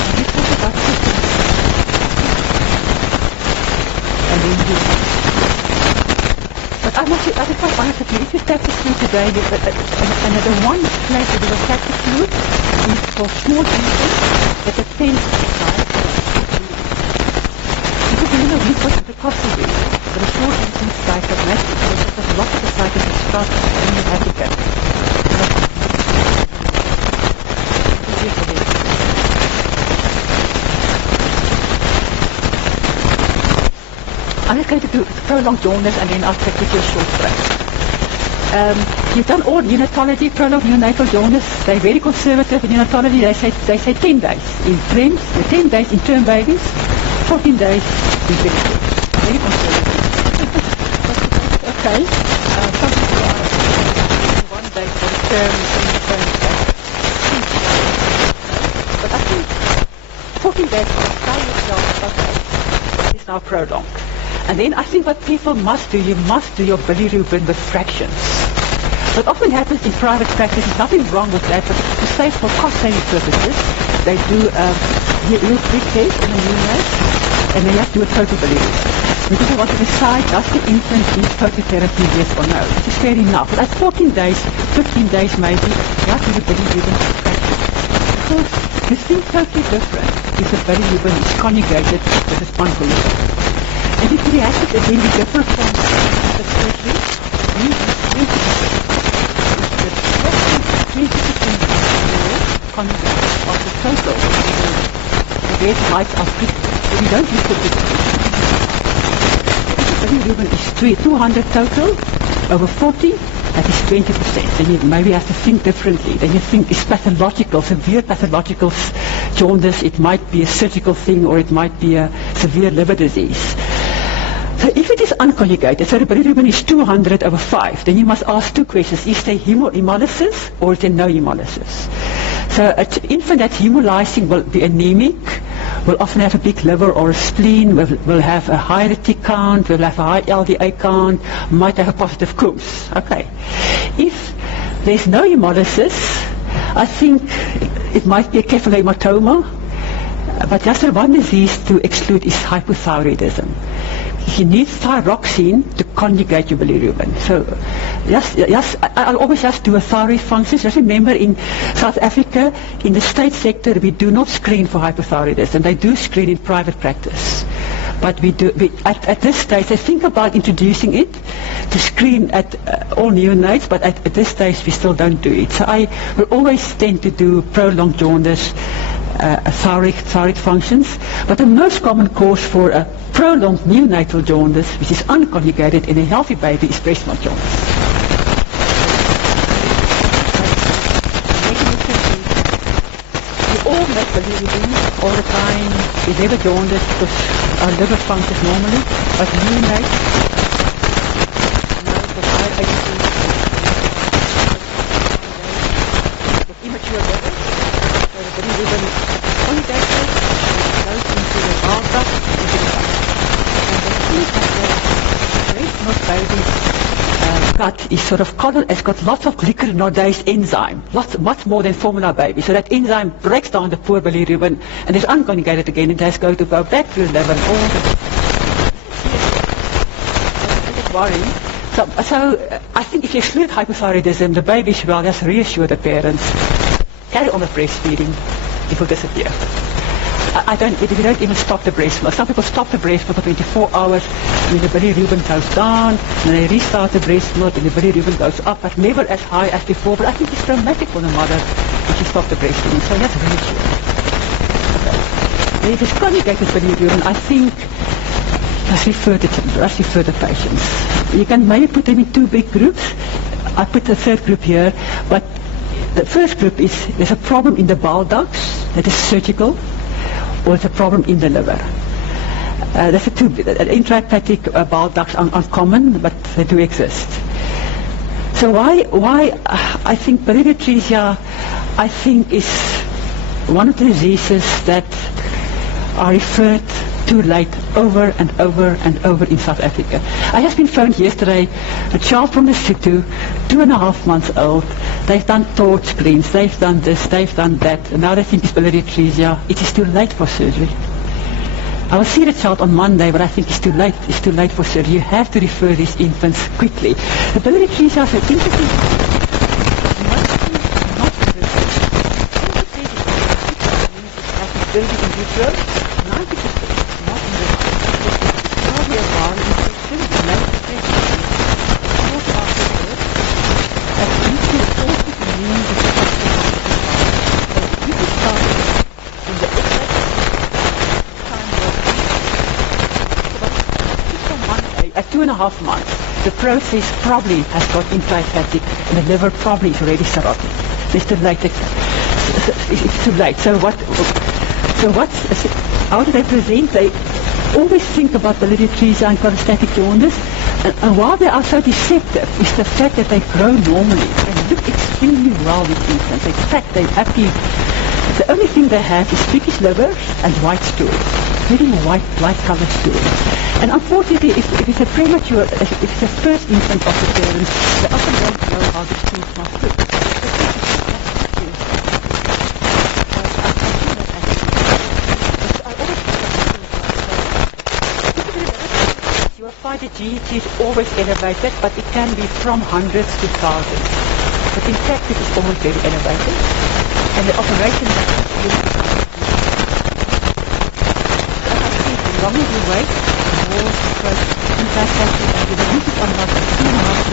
And you talk about 50%. But I must be quite honest with you, if you tap the fluid today, and the one place that you will tap the fluid is for small infants that are 10 size. Because you know, we put the cost of it, but a small infant size of massive, because a lot of the cycles are started in Africa. I'm just going to do prolonged jaundice and then I'll take you to a short break. You've done all neonatology, prolonged neonatal jaundice. They're very conservative in neonatology. They say 10 days in twins, 10 days in term babies, 14 days in babies. Very conservative. Okay. Some people are 1 day for the term, but I think 14 days for tell yourself, okay, it's now prolonged. And then I think what people must do, you must do your bilirubin with fractions. What often happens in private practice, there's nothing wrong with that, but to say for cost-saving purposes, they do real quick test in the neonate, and they have to do a total bilirubin. Because they want to decide, does the infant need phototherapy, yes or no, which is fair enough. But at 14 days, 15 days maybe, you have to do the bilirubin with fractions. Because the thing totally different if the bilirubin is conjugated with a spondylolism. And if the acid is really different from the surgery, we use 20% conjugate of the total. The red lights are critical. So we don't use the bilirubin is 200 total over 40, that is 20%. Then you maybe have to think differently. Then you think it's pathological, severe pathological jaundice. It might be a surgical thing or it might be a severe liver disease. So if it is unconjugated, so the bilirubin is 200 over 5, then you must ask two questions. Is there hemolysis or is there no hemolysis? So an infant that's hemolyzing will be anemic, will often have a big liver or a spleen, will have a high retic count, will have a high LDA count, might have a positive Coombs. Okay. If there's no hemolysis, I think it might be a cephalhematoma. But just one disease to exclude is hypothyroidism. You need thyroxine to conjugate your bilirubin. So, I'll always just do a thyroid function. Just remember, in South Africa, in the state sector, we do not screen for hypothyroidism. They do screen in private practice. But at this stage, they think about introducing it to screen at all neonates, but at this stage, we still don't do it. So I will always tend to do prolonged jaundice, thyroid functions. But the most common cause for a prolonged neonatal jaundice, which is unconjugated in a healthy baby, is breast milk jaundice. We all make bilirubin all the time. We never jaundice because our liver functions normally. But neonates, with high AGT, with immature levels, so the bilirubin conjugated, goes into the bile duct, into the gut. Breast milk baby's gut is sort of it's got lots of glucuronidase enzyme, much more than formula baby. So that enzyme breaks down the poor bilirubin and is unconjugated again. It has to go back to the liver. All the worrying. So I think if you exclude hypothyroidism, the baby should just reassure the parents, carry on with breastfeeding, it will disappear. We don't even stop the breast milk. Some people stop the breast milk for 24 hours, and the bilirubin goes down, and they restart the breast milk, and the bilirubin goes up, but never as high as before. But I think it's traumatic for the mother if she stops the breastfeeding. So that's really sure. Okay. If it's conjugated bilirubin, I think just refer the patients. You can maybe put them in two big groups. I put the third group here, but the first group is there's a problem in the bile ducts that is surgical, or it's a problem in the liver. That's the two. Intrahepatic bile ducts are uncommon, but they do exist. So why I think biliary atresia, I think, is one of the diseases that are referred too late over and over and over in South Africa. I have been phoned yesterday, a child from the Lesotho, 2.5 months old. They've done thought screens, they've done this, they've done that, and now they think it's biliary atresia. It is too late for surgery. I will see the child on Monday, but I think it's too late. It's too late for surgery. You have to refer these infants quickly. The biliary atresia is an interesting at 2.5 months, the process probably has got intrahepatic and the liver probably is already cirrhotic. It's too late. It's too late. How do they present? They always think about biliary atresia and cholestatic jaundice, and while they are so deceptive is the fact that they grow normally. They look extremely well with infants. In fact, they're happy. The only thing they have is thickish liver and white stool. Very light colored stool. And unfortunately, if it's a premature, if it's a first infant of the parents, they often don't know how the stool must look. You will find the GET is always elevated, but it can be from hundreds to thousands. But in fact, it is always very elevated. And the operation that the longer you wait, the more intrahepatic and the use is on about 2.5 months.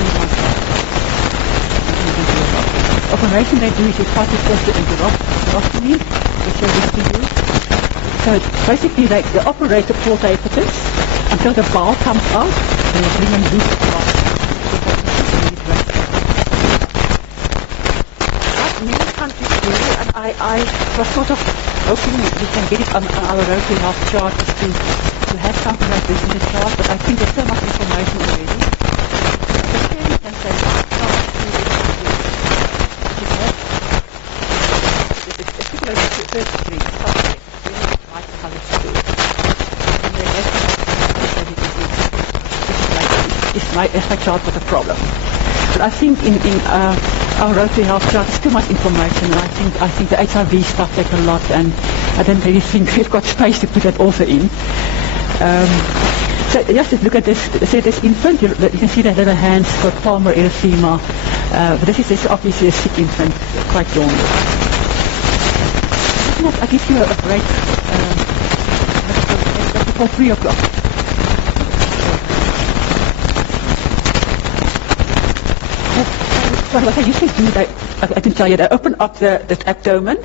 Operation they do is you try to test the enterostomy, which they used to use. So basically they operate the porta hepatis until the bowel comes out, and they bring them loose across. Many countries do, and I was sort of hoping we can get it on our Rotary Health chart to have something like this in the chart, but I think there's so much information already. The parents can say, it's like the first degree, white colored stool. And the rest it's my chart with a problem. But I think in our Rotary Health chart is too much information, and I think the HIV stuff takes a lot, and I don't really think we've got space to put that also in. So just look at this. So this infant, you can see that little hands got palmar erythema. This is obviously a sick infant, quite jaundiced. I'll give you a break before 3 o'clock. So what I usually do, I can tell you, they open up the abdomen,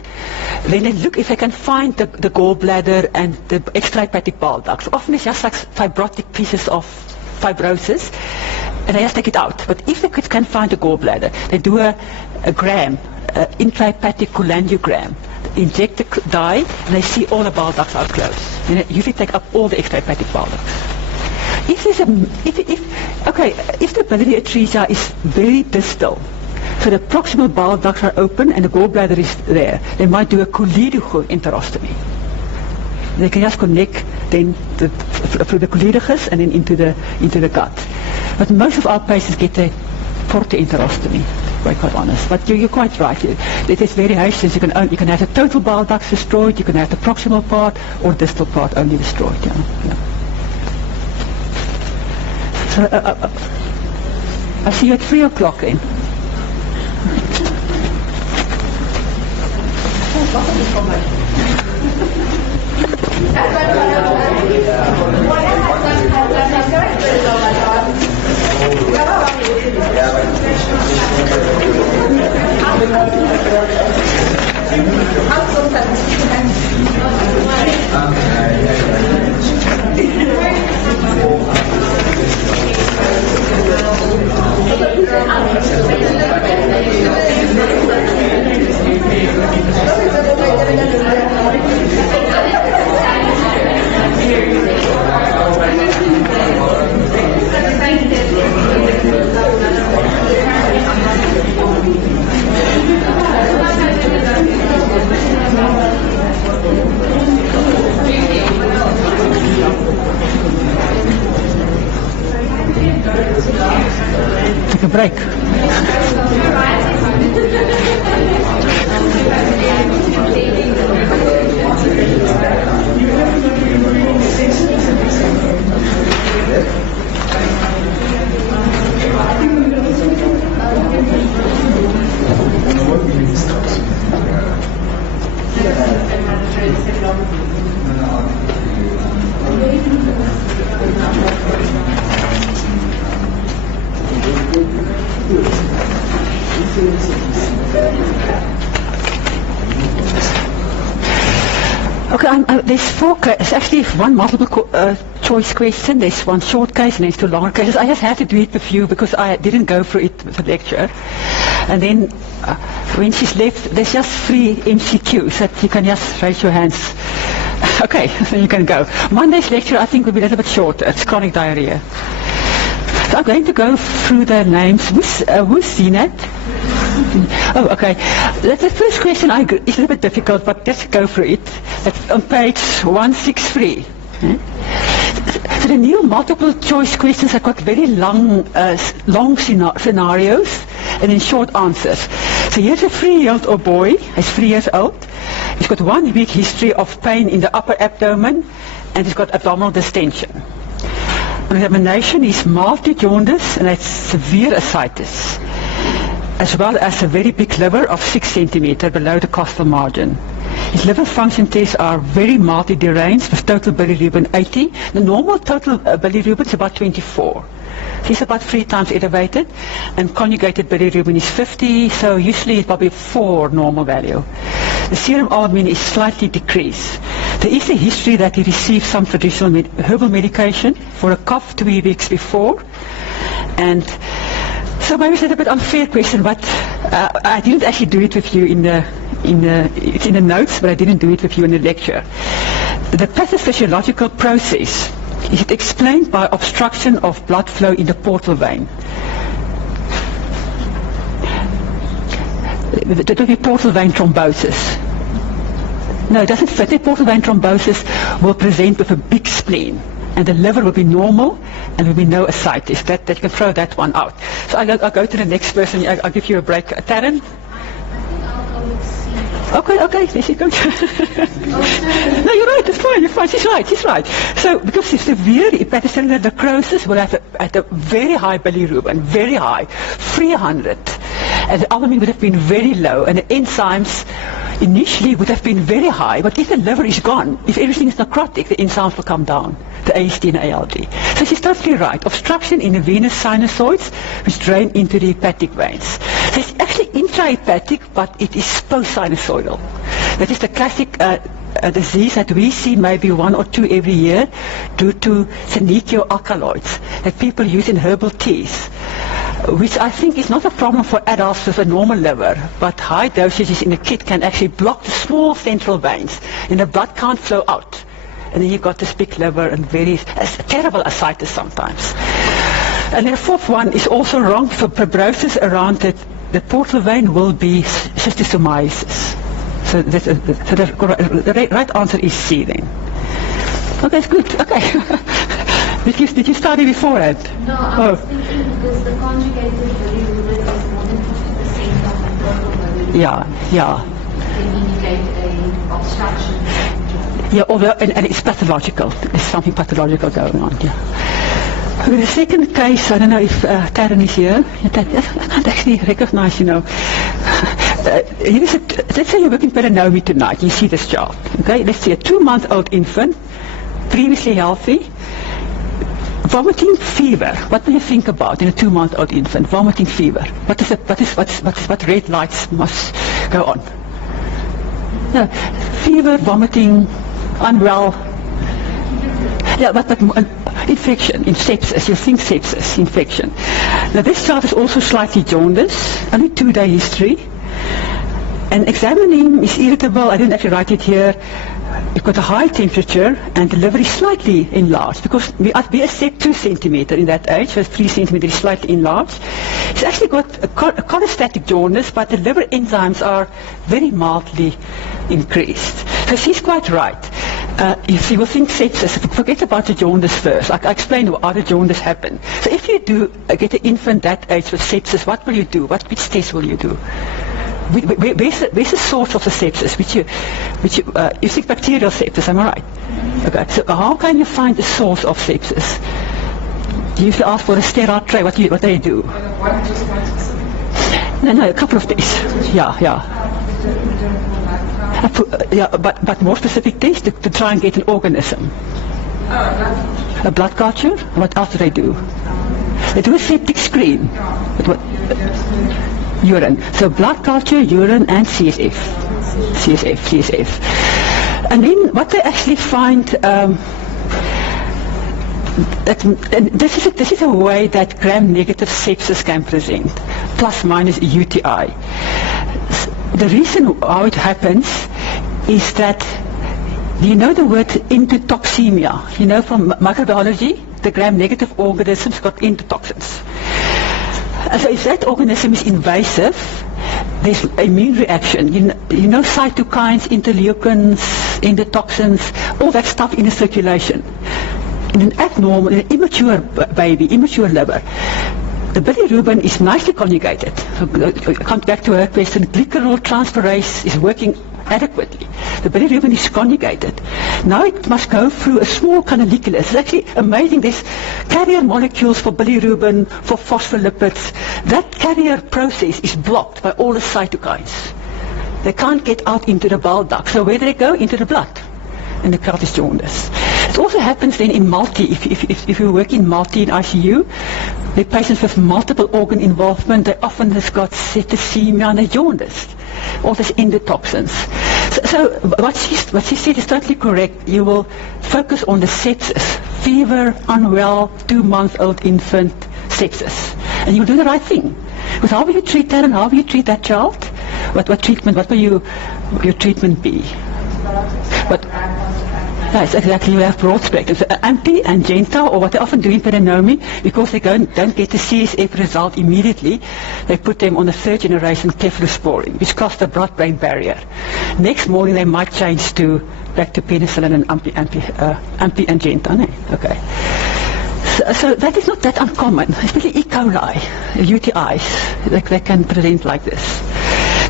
then they look if they can find the gallbladder and the extrahepatic bile ducts. Often it's just like fibrotic pieces of fibrosis, and they just take it out. But if they can find the gallbladder, they do a gram, intrahepatic cholangiogram, inject the dye, and they see all the bile ducts are closed. And they usually take up all the extrahepatic bile ducts. If the biliary atresia is very distal, so the proximal bile ducts are open and the gallbladder is there, they might do a cholerical enterostomy. They can just connect then through the cholerigus and then into the gut. But most of our patients get a porte enterostomy, to be quite honest. But you're quite right. It is variations. You can have the total bile ducts destroyed, you can have the proximal part or distal part only destroyed. Yeah. So, I'll see you at 3 o'clock then. Take a break. Okay, there's 4 cases. It's actually one multiple choice question, there's one short case and there's 2 longer cases. I just had to do it with you because I didn't go through it with the lecture. And then when she's left, there's just 3 MCQs that you can just raise your hands. Okay, then you can go. Monday's lecture I think will be a little bit shorter. It's chronic diarrhea. So I'm going to go through the names. Who's seen it? Oh, okay. The first question is a little bit difficult, but let's go through it. It's on page 163. So the new multiple choice questions have got very long scenarios and then short answers. So here's a 3-year-old boy, he's 3 years old. He's got 1 week history of pain in the upper abdomen and he's got abdominal distension. On examination, he's mildly jaundiced and has severe ascites, as well as a very big liver of 6 centimeters below the costal margin. His liver function tests are very mildly deranged with total bilirubin 80. The normal total bilirubin is about 24. He's about 3 times elevated, and conjugated bilirubin is 50, so usually it's probably 4 normal value. The serum albumin is slightly decreased. There is a history that he received some traditional herbal medication for a cough 2 weeks before, and so maybe it's a little bit unfair question, but I didn't actually do it with you it's in the notes, but I didn't do it with you in the lecture. The pathophysiological process is explained by obstruction of blood flow in the portal vein. That will be portal vein thrombosis. No, it doesn't fit. The portal vein thrombosis will present with a big spleen, and the liver will be normal, and there will be no ascites. That you can throw that one out. So I'll go to the next person. I'll give you a break. Taryn? Okay, there she goes. No, you're right, it's fine, you're fine, she's right. So, because it's severe hepatocellular necrosis will have at a very high bilirubin, very high, 300. And the albumin would have been very low, and the enzymes initially would have been very high, but if the liver is gone, if everything is necrotic, the enzymes will come down, the AST and ALD. So she's totally right. Obstruction in the venous sinusoids, which drain into the hepatic veins. So it's actually intrahepatic, but it is post-sinusoidal. That is the classic disease that we see maybe 1 or 2 every year due to Senecio alkaloids that people use in herbal teas, which I think is not a problem for adults with a normal liver, but high dosages in a kid can actually block the small central veins and the blood can't flow out. And then you've got this big liver and very terrible ascites sometimes. And the fourth one is also wrong. For fibrosis around the portal vein will be schistosomiasis. So the right answer is C then. Okay, it's good. Okay. Did you study beforehand? No, I was thinking because the conjugated bilirubin is more than 50% of the total bilirubin. Yeah. Can indicate a obstruction. Yeah, although, and it's pathological. There's something pathological going on, yeah. Okay, the second case, I don't know if Taryn is here. I can't actually recognize, let's say you're working Perinomi tonight. You see this child. Okay, let's see a 2-month-old infant, previously healthy, vomiting fever. What do you think about in a 2-month-old infant? Vomiting fever. What red lights must go on? No, fever, vomiting, unwell. Yeah, but infection, in sepsis, you think sepsis, infection. Now this child is also slightly jaundiced, only 2-day history. And examining is irritable, I didn't actually write it here. You've got a high temperature and the liver is slightly enlarged because we accept 2 centimeter in that age, so 3 centimeter is slightly enlarged. It's actually got a cholestatic jaundice, but the liver enzymes are very mildly increased. So she's quite right. If you will think sepsis, forget about the jaundice first. I explained how the jaundice happen. So if you do get an infant that age with sepsis, what will you do? Which test will you do? Where's the source of the sepsis? You think bacterial sepsis, am I right? Okay, so how can you find the source of sepsis? You usually ask for a sterile tray. What do you do? No, a couple of days. Yeah, but more specific tests to try and get an organism. A blood culture? What else do they do? They do a septic screen. Urine. So blood culture, urine, and CSF. And then what they actually find, this is a way that gram-negative sepsis can present, plus minus UTI. The reason how it happens is that, you know the word endotoxemia? You know from microbiology, the gram-negative organisms got endotoxins. So if that organism is invasive, there's immune reaction. You know cytokines, interleukins, endotoxins, all that stuff in the circulation. In an abnormal, in an immature baby, immature liver, the bilirubin is nicely conjugated. So come back to her question, glycerol transferase is working adequately. The bilirubin is conjugated. Now it must go through a small canaliculus. It's actually amazing. There's carrier molecules for bilirubin, for phospholipids. That carrier process is blocked by all the cytokines. They can't get out into the bile duct. So where do they go? Into the blood. And the child is jaundice. It also happens then in multi, if you work in multi in ICU, the patients with multiple organ involvement, they often has got septicemia and they're jaundiced. All these endotoxins. So what she said is totally correct. You will focus on the sepsis. Fever, unwell, 2-month-old infant, sepsis. And you'll do the right thing. Because how will you treat that and how will you treat that child? What will your treatment be? Yes, exactly. You have broad spectrum. So Ampi and Genta, or what they often do in Perinomi, because they don't get the CSF result immediately, they put them on the 3rd generation cephalosporin, which crosses the blood-brain barrier. Next morning they might change back to penicillin and Ampi and Genta. No? Okay. So that is not that uncommon, especially E. coli, UTIs, they can present like this.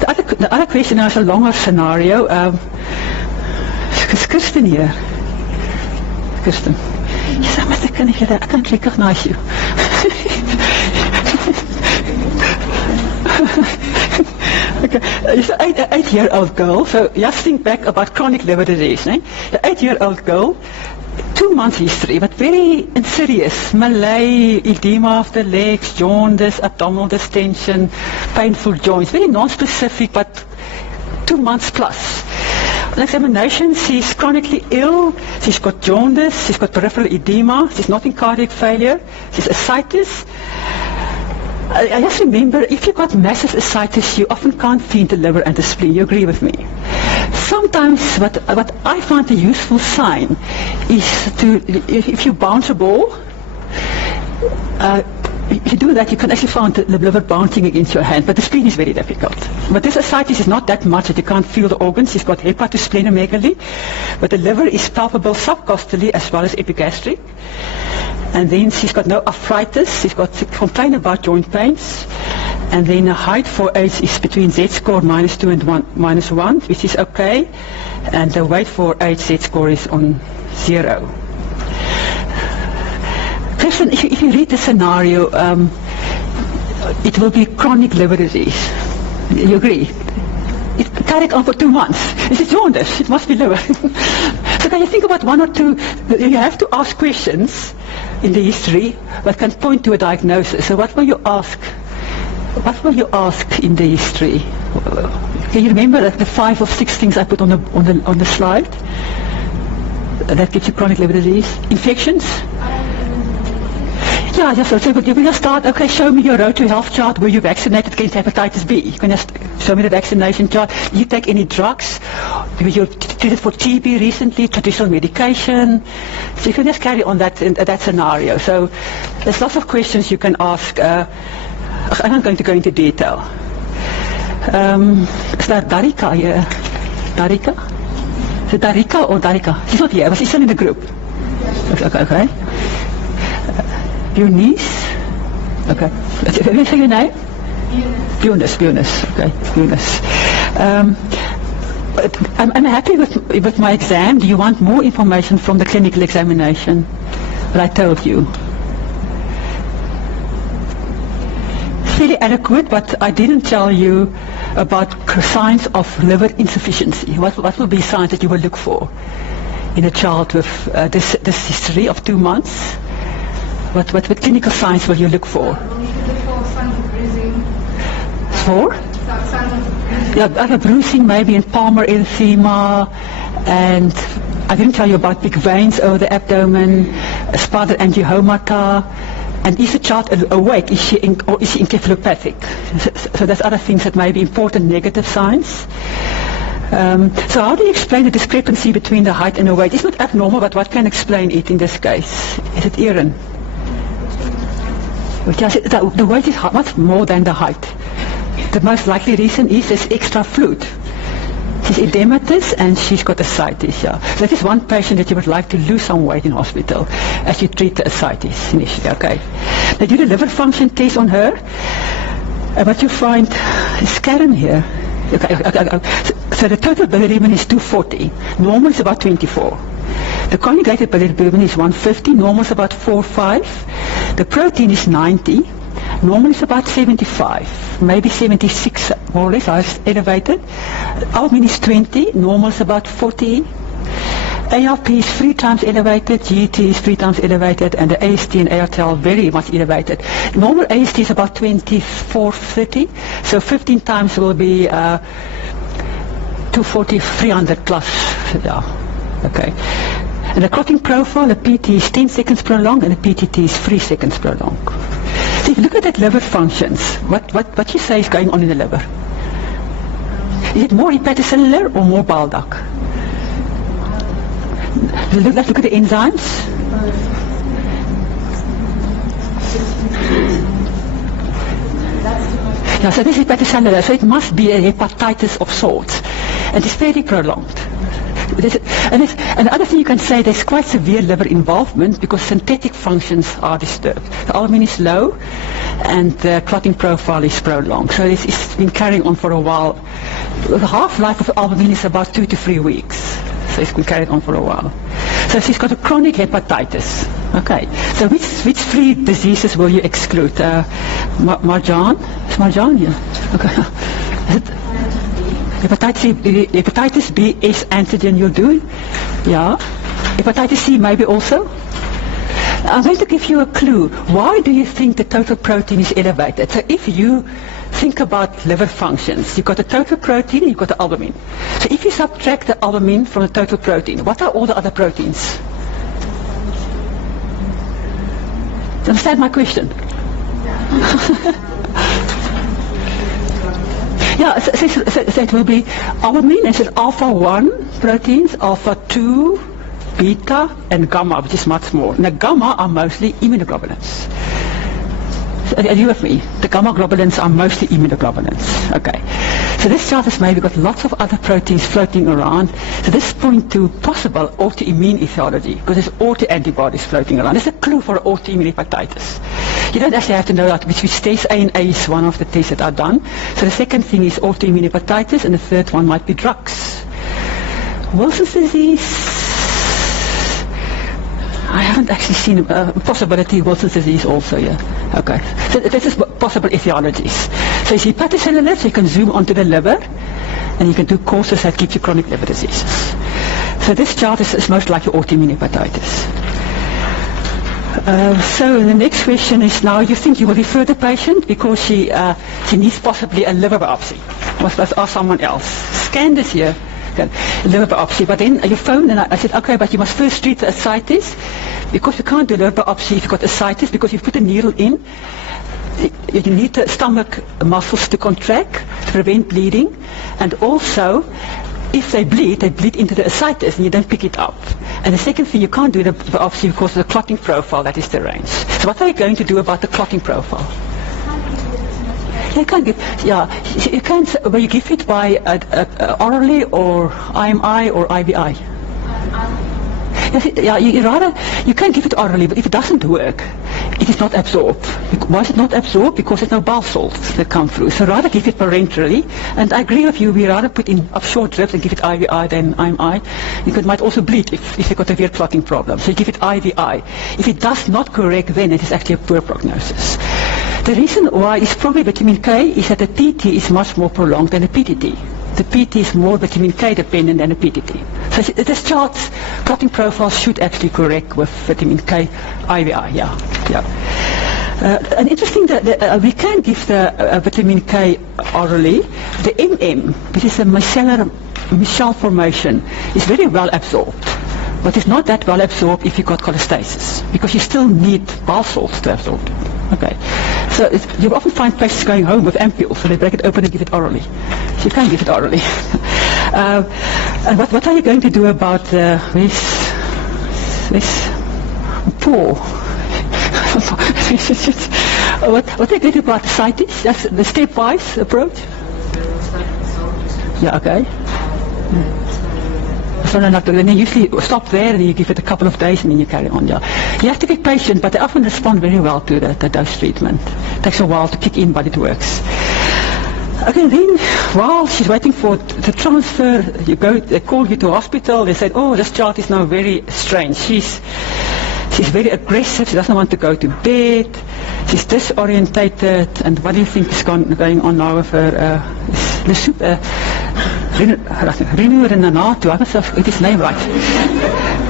The the other question is a longer scenario. Is Kirsten here? Kirsten. Yes, I must have I can't recognize you. Okay. It's an 8-year-old girl, so just think back about chronic liver disease. The 8-year-old girl, 2 months history, but very insidious. Malaise, edema of the legs, jaundice, abdominal distension, painful joints. Very non-specific, but 2 months plus. On examination, she's chronically ill. She's got jaundice, she's got peripheral edema, she's not in cardiac failure, she's ascites. I just remember, if you've got massive ascites, you often can't feed the liver and the spleen. You agree with me? Sometimes what I find a useful sign is if you bounce a ball, if you do that, you can actually find the liver bouncing against your hand, but the spleen is very difficult. But this ascites is not that much that you can't feel the organs. She's got hepatosplenomegaly, but the liver is palpable subcostally as well as epigastric. And then she's got no arthritis. She's complaint about joint pains. And then the height for age is between Z-score -2 and -1, which is okay. And the weight for age Z-score is on 0. Christian, if you read the scenario, it will be chronic liver disease. You agree? It carried on for 2 months. Is it jaundice? It must be liver. So can you think about 1 or 2? You have to ask questions in the history that can point to a diagnosis. So what will you ask? What will you ask in the history? Can you remember the 5 or 6 things I put on the slide? That gives you chronic liver disease. Infections? Yeah, just so you will just start, okay, show me your road to health chart where you vaccinated against hepatitis B. You can just show me the vaccination chart. Do you take any drugs? You treated for TB recently, traditional medication. So you can just carry on that scenario. So there's lots of questions you can ask. I'm not going to go into detail. Is that Darika here? Darika? Is it Darika or Darika? She's not here, but she's still in the group. Okay. Eunice? Okay. Let me say your name? Eunice. Okay, Eunice. I'm happy with my exam. Do you want more information from the clinical examination that I told you? It's really adequate, but I didn't tell you about signs of liver insufficiency. What will be signs that you will look for in a child with this history of 2 months? What clinical signs will you look for? We should look for signs of bruising. For? Signs of bruising. Yeah, bruising maybe in palmar erythema, and I didn't tell you about big veins over the abdomen, spider angiomata, and is the child awake? Is she encephalopathic? So there's other things that may be important negative signs. So how do you explain the discrepancy between the height and the weight? It's not abnormal, but what can explain it in this case? Is it Erin? The weight is much more than the height. The most likely reason is there's extra fluid. She's edematous and she's got ascites. Yeah. That is one patient that you would like to lose some weight in hospital as you treat the ascites initially. Okay. They do the liver function test on her. What you find is Karen here. Okay. So the total bilirubin is 240. Normal is about 24. The conjugated bilirubin is 150. Normal is about 4.5. The protein is 90. Normal is about 75, maybe 76 more or less, is elevated. Albumin is 20, normal is about 40. ALP is 3 times elevated, GT is 3 times elevated, and the AST and ALT are very much elevated. Normal AST is about 24, 30, so 15 times will be 240, 300 plus. Yeah, okay. And the clotting profile, the PT is 10 seconds prolonged and the PTT is 3 seconds prolonged. So if you look at that liver functions, what you say is going on in the liver? Is it more hepatocellular or more bile duct? Let's look at the enzymes. Now, so this is hepatocellular, so it must be a hepatitis of sorts. And it's very prolonged. And the other thing you can say, there's quite severe liver involvement because synthetic functions are disturbed. The albumin is low and the clotting profile is prolonged. So it's been carrying on for a while. the half-life of albumin is about 2 to 3 weeks. So it can carry it on for a while. So she's got a chronic hepatitis. Okay. So which 3 diseases will you exclude? Marjan? Is Marjan here? Okay. Hepatitis B is antigen you'll do? Yeah. Hepatitis C maybe also? I'm going to give you a clue. Why do you think the total protein is elevated? So if you think about liver functions, you've got the total protein and you've got the albumin. So if you subtract the albumin from the total protein, what are all the other proteins? Do you understand my question? Yeah, so it will be albumin, and it's alpha 1 proteins, alpha 2, beta and gamma, which is much more. Now gamma are mostly immunoglobulins. So, are you with me? The gamma globulins are mostly immunoglobulins. Okay. So this chart has maybe got lots of other proteins floating around. So this points to possible autoimmune etiology, because there's autoantibodies floating around. There's a clue for autoimmune hepatitis. You don't actually have to know that which test. A and A is one of the tests that are done. So the second thing is autoimmune hepatitis, and the third one might be drugs. Wilson's disease. I haven't actually seen a possibility of Wilson's disease also, yeah. Okay. So this is possible etiologies. So it's hepatocellular, so you can zoom onto the liver, and you can do courses that give you chronic liver diseases. So this chart is most likely autoimmune hepatitis. So the next question is now, you think you will refer the patient because she needs possibly a liver biopsy. Let's ask someone else. Scan this here. Liver biopsy, but then you phoned and I said, okay, but you must first treat the ascites, because you can't do liver biopsy if you've got ascites, because you put a needle in, you need the stomach muscles to contract to prevent bleeding, and also if they bleed into the ascites and you don't pick it up. And the second thing, you can't do the biopsy because of the clotting profile that is deranged. So what are you going to do about the clotting profile? You can't give, you can't, well, you give it by orally or IMI or IBI. Yeah, you can give it orally, but if it doesn't work, it is not absorbed. Why is it not absorbed? Because there's no bile salts that come through. So rather give it parenterally. And I agree with you, we rather put in short drips and give it IVI than IMI. It might also bleed if you've got a severe clotting problem. So you give it IVI. If it does not correct, then it is actually a poor prognosis. The reason why is probably vitamin K is that the PT is much more prolonged than the PTT. The PT is more vitamin K dependent than the PTT. So this chart's clotting profile should actually correct with vitamin K IVI, yeah. And interesting that we can give the vitamin K orally. The MM, which is a micellar formation, is very well absorbed. But it's not that well absorbed if you've got cholestasis, because you still need bile salts to absorb it. Okay. So you often find patients going home with ampules, so they break it open and give it orally. So you can't give it orally. And what are you going to do about this poor? What are you going to do about ascites? That's the stepwise approach? Yeah, okay. So then you usually stop there and you give it a couple of days and then you carry on. Yeah. You have to be patient, but they often respond very well to the dose treatment. It takes a while to kick in, but it works. Okay, then while she's waiting for the transfer, they call you to hospital, they said, oh, this child is now very strange. She's very aggressive, she doesn't want to go to bed, she's disorientated, and what do you think is going on now with her? Renu Renatu, I must have got his name right.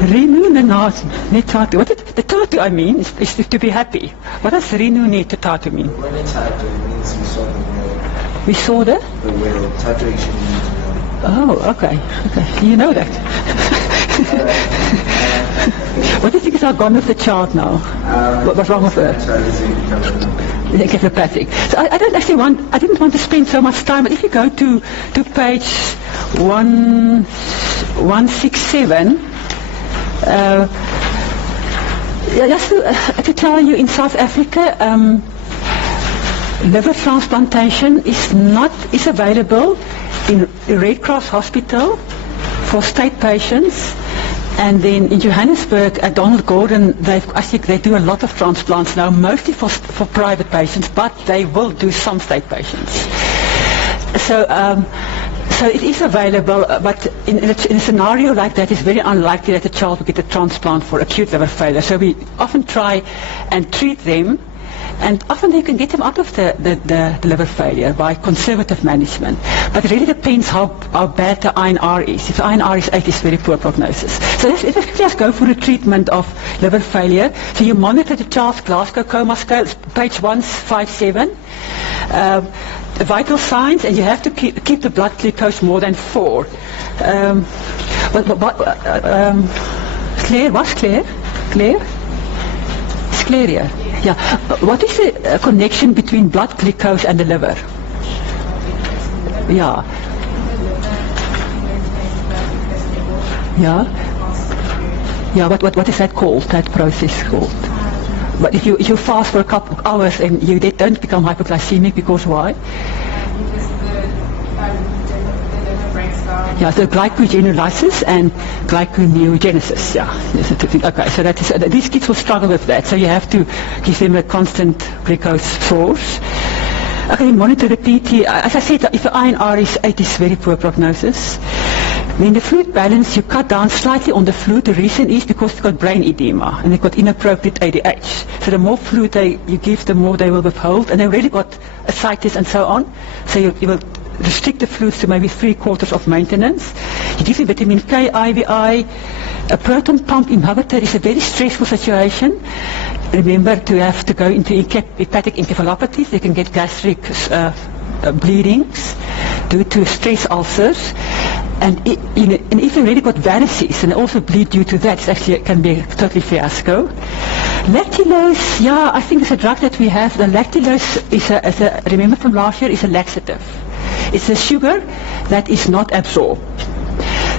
Renu Renatu. What the tatu I mean is to be happy. What does Renu need to tatu mean? When it's tatu, it means we saw the whale. Tatu actually means oh, okay. You know that. What do you think is gone with the child now? What's wrong with her? Encephalopathic. So I didn't want to spend so much time, but if you go to page 167, just to tell you, in South Africa, liver transplantation is available in Red Cross Hospital for state patients. And then in Johannesburg, at Donald Gordon, I think they do a lot of transplants now, mostly for private patients, but they will do some state patients. So So it is available, but in a scenario like that, it's very unlikely that a child will get a transplant for acute liver failure. So we often try and treat them, and often they can get them out of the liver failure by conservative management. But it really depends how bad the INR is. If the INR is 8, it's very poor prognosis. So let's just go for the treatment of liver failure. So you monitor the child's Glasgow Coma Scale, it's page 157. Vital signs, and you have to keep the blood glucose more than 4. Claire, what's Claire? Claire? It's Claire here. Yeah. What is the connection between blood glucose and the liver? Yeah. Yeah. Yeah. What is that called? That process called? But if you fast for a couple of hours and you don't become hypoglycemic, because why? Because the liver breaks down. Yeah, so glycogenolysis and glyconeogenesis. Yeah. Okay, so that is, these kids will struggle with that. So you have to give them a constant glucose source. Okay, monitor the PT. As I said, if the INR is 8, it's very poor prognosis. In the fluid balance, you cut down slightly on the fluid. The reason is because they've got brain edema and they've got inappropriate ADH. So the more fluid you give, the more they will withhold. And they've really got ascites and so on. So you will restrict the fluids to maybe 3/4 of maintenance. You give them vitamin K, IVI. A proton pump inhibitor is a very stressful situation. Remember to have to go into hepatic encephalopathies. They can get gastric bleedings due to stress ulcers. And if they really got varices and also bleed due to that, it can be a totally fiasco. Lactulose, yeah, I think it's a drug that we have. The lactulose is remember from last year, is a laxative. It's a sugar that is not absorbed.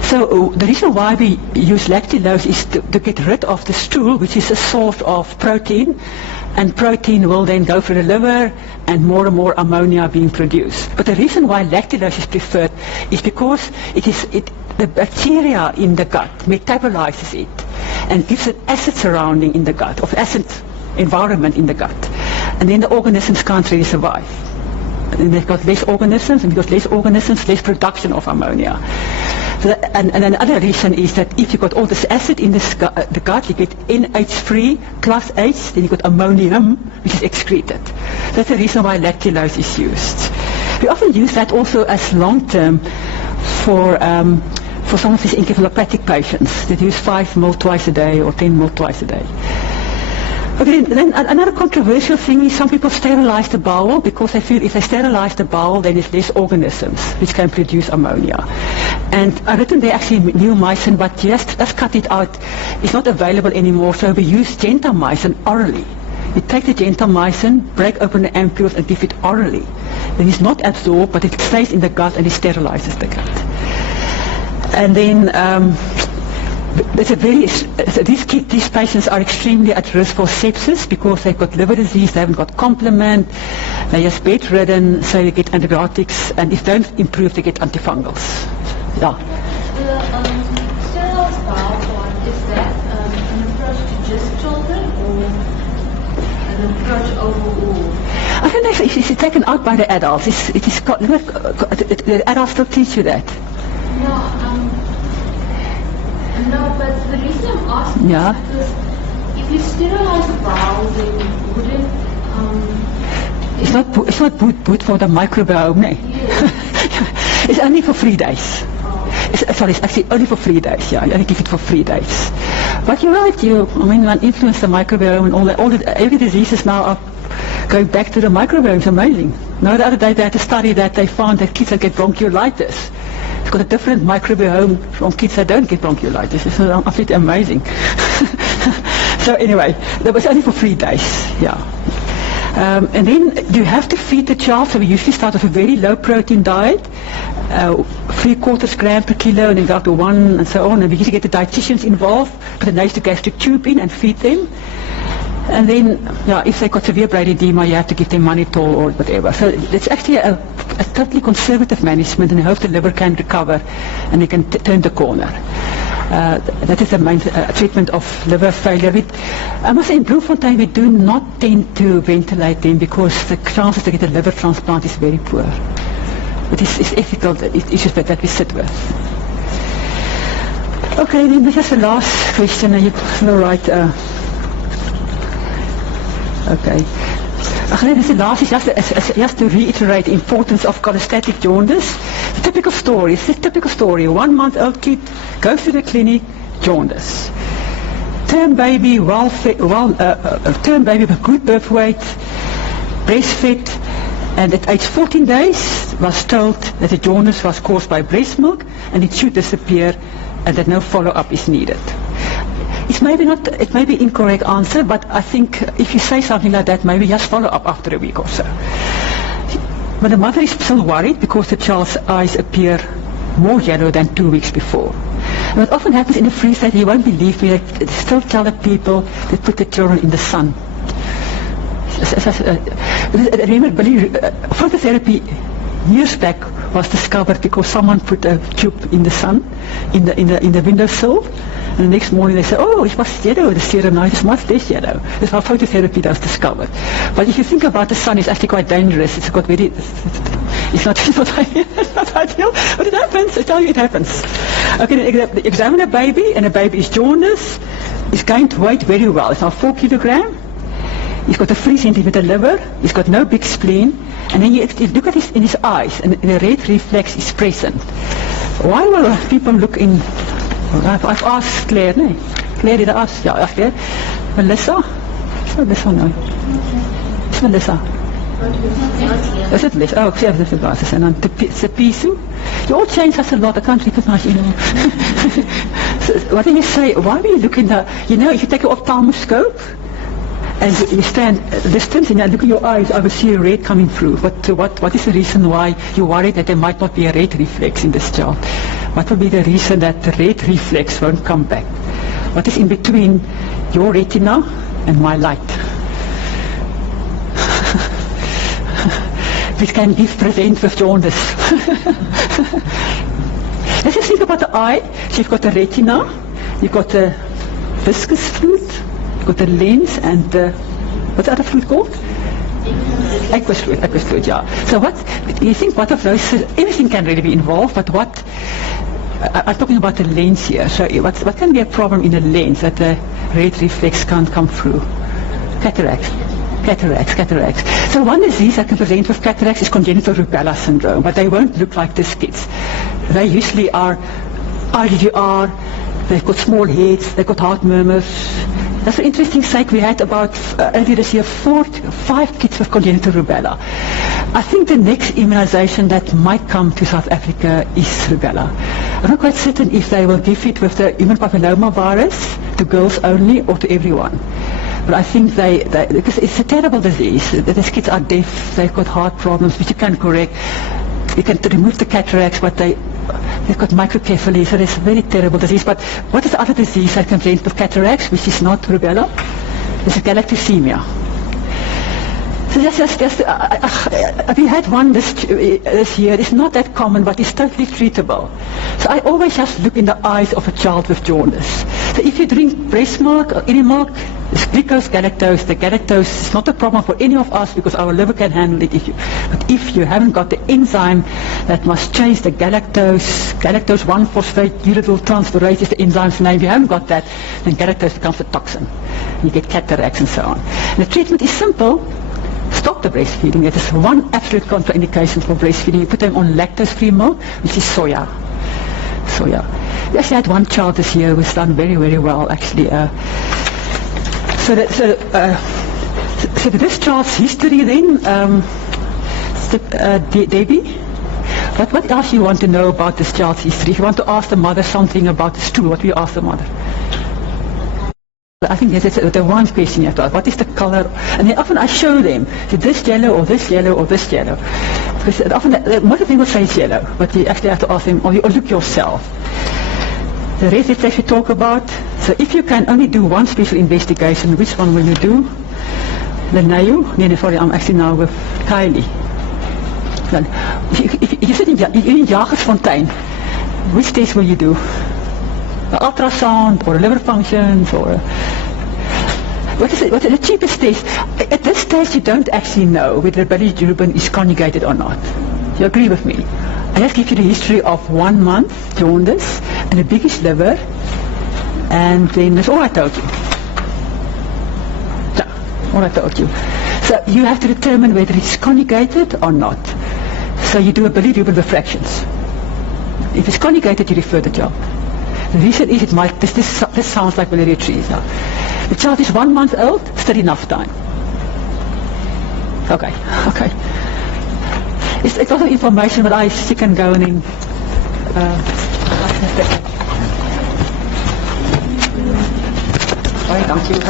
So the reason why we use lactulose is to get rid of the stool, which is a source of protein, and protein will then go through the liver and more ammonia being produced. But the reason why lactulose is preferred is because the bacteria in the gut metabolizes it and gives it acid surrounding in the gut, of acid environment in the gut. And then the organisms can't really survive. And they've got less organisms, and because less organisms, less production of ammonia. So and another reason is that if you've got all this acid in the gut, you get NH3 plus H, then you got ammonium, which is excreted. That's the reason why lactulose is used. We often use that also as long-term for some of these encephalopathic patients that use 5 ml twice a day or 10 ml twice a day. Okay, then another controversial thing is some people sterilize the bowel because they feel if they sterilize the bowel, then there's less organisms which can produce ammonia. And I've written there actually neomycin, but just cut it out. It's not available anymore, so we use gentamicin orally. You take the gentamicin, break open the ampules and give it orally. Then it's not absorbed, but it stays in the gut and it sterilizes the gut. And then these patients are extremely at risk for sepsis because they've got liver disease, they haven't got complement, they're just bedridden, so they get antibiotics, and if they don't improve, they get antifungals. Yeah. The sterilized bowel one, is that an approach to just children or an approach overall? I don't know if it's taken out by the adults. The adults still teach you that. No, but the reason I'm asking Yeah. is because if you sterilize the bowel, then would it, It's not good for the microbiome, no. yes. It's only for 3 days. It's actually only for 3 days. Yeah, you only give it for 3 days. But you're right. One influence the microbiome and every diseases now are going back to the microbiome. It's amazing. Now the other day they had a study that they found that kids that get bronchiolitis, it's got a different microbiome from kids that don't get bronchiolitis. It's absolutely amazing. So anyway, that was only for 3 days. Yeah. And then you have to feed the child, so we usually start with a very low protein diet, 3/4 gram per kilo, and then go up to 1 and so on. And we usually get the dietitians involved, put a nasogastric tube in and feed them. And then, if they've got severe brain edema, you have to give them mannitol or whatever. So it's actually a totally conservative management, and I hope the liver can recover and they can turn the corner. That is the main treatment of liver failure. I must say in Bloemfontein we do not tend to ventilate them because the chances to get a liver transplant is very poor. But it's ethical issues that we sit with. Okay, then this is the last question, and you will write. Okay. This is the last, just to reiterate the importance of cholestatic jaundice. The typical story, it's a typical story. 1 month old kid goes to the clinic, jaundice. Term baby, term baby with good birth weight, breastfed, and at age 14 days was told that the jaundice was caused by breast milk and it should disappear and that no follow-up is needed. It may be incorrect answer, but I think if you say something like that, maybe just follow up after a week or so. But the mother is still worried because the child's eyes appear more yellow than 2 weeks before. And what often happens in the Free State, you won't believe me, they still tell the people they put the children in the sun. Remember, phototherapy years back was discovered because someone put a tube in the sun, in the windowsill, and the next morning they say, oh, it was yellow, the serum, now it's much less yellow. That's how phototherapy was discovered. But if you think about the sun, it's actually quite dangerous. It's not ideal, it's not ideal, but it happens. I tell you, it happens. Okay, they examine a baby, and a baby is jaundice. He's gained weight very well. It's now 4 kilograms. He's got a 3 centimeter liver. He's got no big spleen. And then you look at in his eyes, and the red reflex is present. Why will people look in? I've asked Claire, no? Claire, did I ask? Yeah, I asked Claire. Melissa? It's not Melissa, no. It's Melissa. Is it Melissa? Oh, she has different glasses. And then Tepisu. You all change us a lot. I can't recognize you know. So, what do you say? Why do you look in the, if you take an ophthalmoscope, and you stand at a distance and you look at your eyes, I will see a red coming through. What is the reason why you're worried that there might not be a red reflex in this child? What will be the reason that the red reflex won't come back? What is in between your retina and my light? Which can give present with jaundice. Let's just think about the eye. So you've got the retina, you've got the viscous fluid, got the lens and what's the other fluid called? Aqueous fluid, yeah. So what, you think what of those, everything can really be involved, but what, I'm talking about the lens here. So what can be a problem in the lens that the red reflex can't come through? Cataracts. So one disease that can present with cataracts is congenital rubella syndrome, but they won't look like this kids. They usually are IgR, they've got small heads, they've got heart murmurs. That's an interesting sake. We had about earlier this year 5 kids with congenital rubella. I think the next immunization that might come to South Africa is rubella. I'm not quite certain if they will give it with the human papilloma virus to girls only or to everyone. But I think they because it's a terrible disease. These kids are deaf, they've got heart problems, which you can correct. You can remove the cataracts, but they've got microcephaly, so it's a very terrible disease. But what is the other disease that can present with cataracts, which is not rubella? It's galactosemia. So we had one this year. It's not that common, but it's totally treatable. So I always just look in the eyes of a child with jaundice. So if you drink breast milk or any milk, it's glucose, galactose. The galactose is not a problem for any of us because our liver can handle it. But if you haven't got the enzyme that must change the galactose 1-phosphate uridyl transferase is the enzyme's name. If you haven't got that, then galactose becomes a toxin. You get cataracts and so on. And the treatment is simple. Stop the breastfeeding. That is one absolute contraindication for breastfeeding. You put them on lactose-free milk, which is soya. We actually had one child this year who's done very, very well, actually. So this child's history then, Debbie, what else you want to know about this child's history? If you want to ask the mother something about the stool, what do you ask the mother? I think that's the one question you have to ask. What is the color? And then often I show them, this yellow or this yellow or this yellow. Because often most of them will say it's yellow, but you actually have to ask them, or look yourself. The rest that we talk about. So if you can only do one special investigation, which one will you do? Sorry, I'm actually now with Kylie. If you sit in Jagersfontein, which test will you do? An ultrasound or a liver functions or what is the cheapest test? At this stage you don't actually know whether the bilirubin is conjugated or not. You agree with me? I just give you the history of 1 month jaundice and a biggish liver, and then that's all I told you. So, all I told you. So you have to determine whether it's conjugated or not. So you do a bilirubin refractions. If it's conjugated, you refer the child. The reason is it might, this sounds like biliary trees now. The child is 1 month old, still enough time. Okay. It's also information, but I stick and go and then, Baie dankie.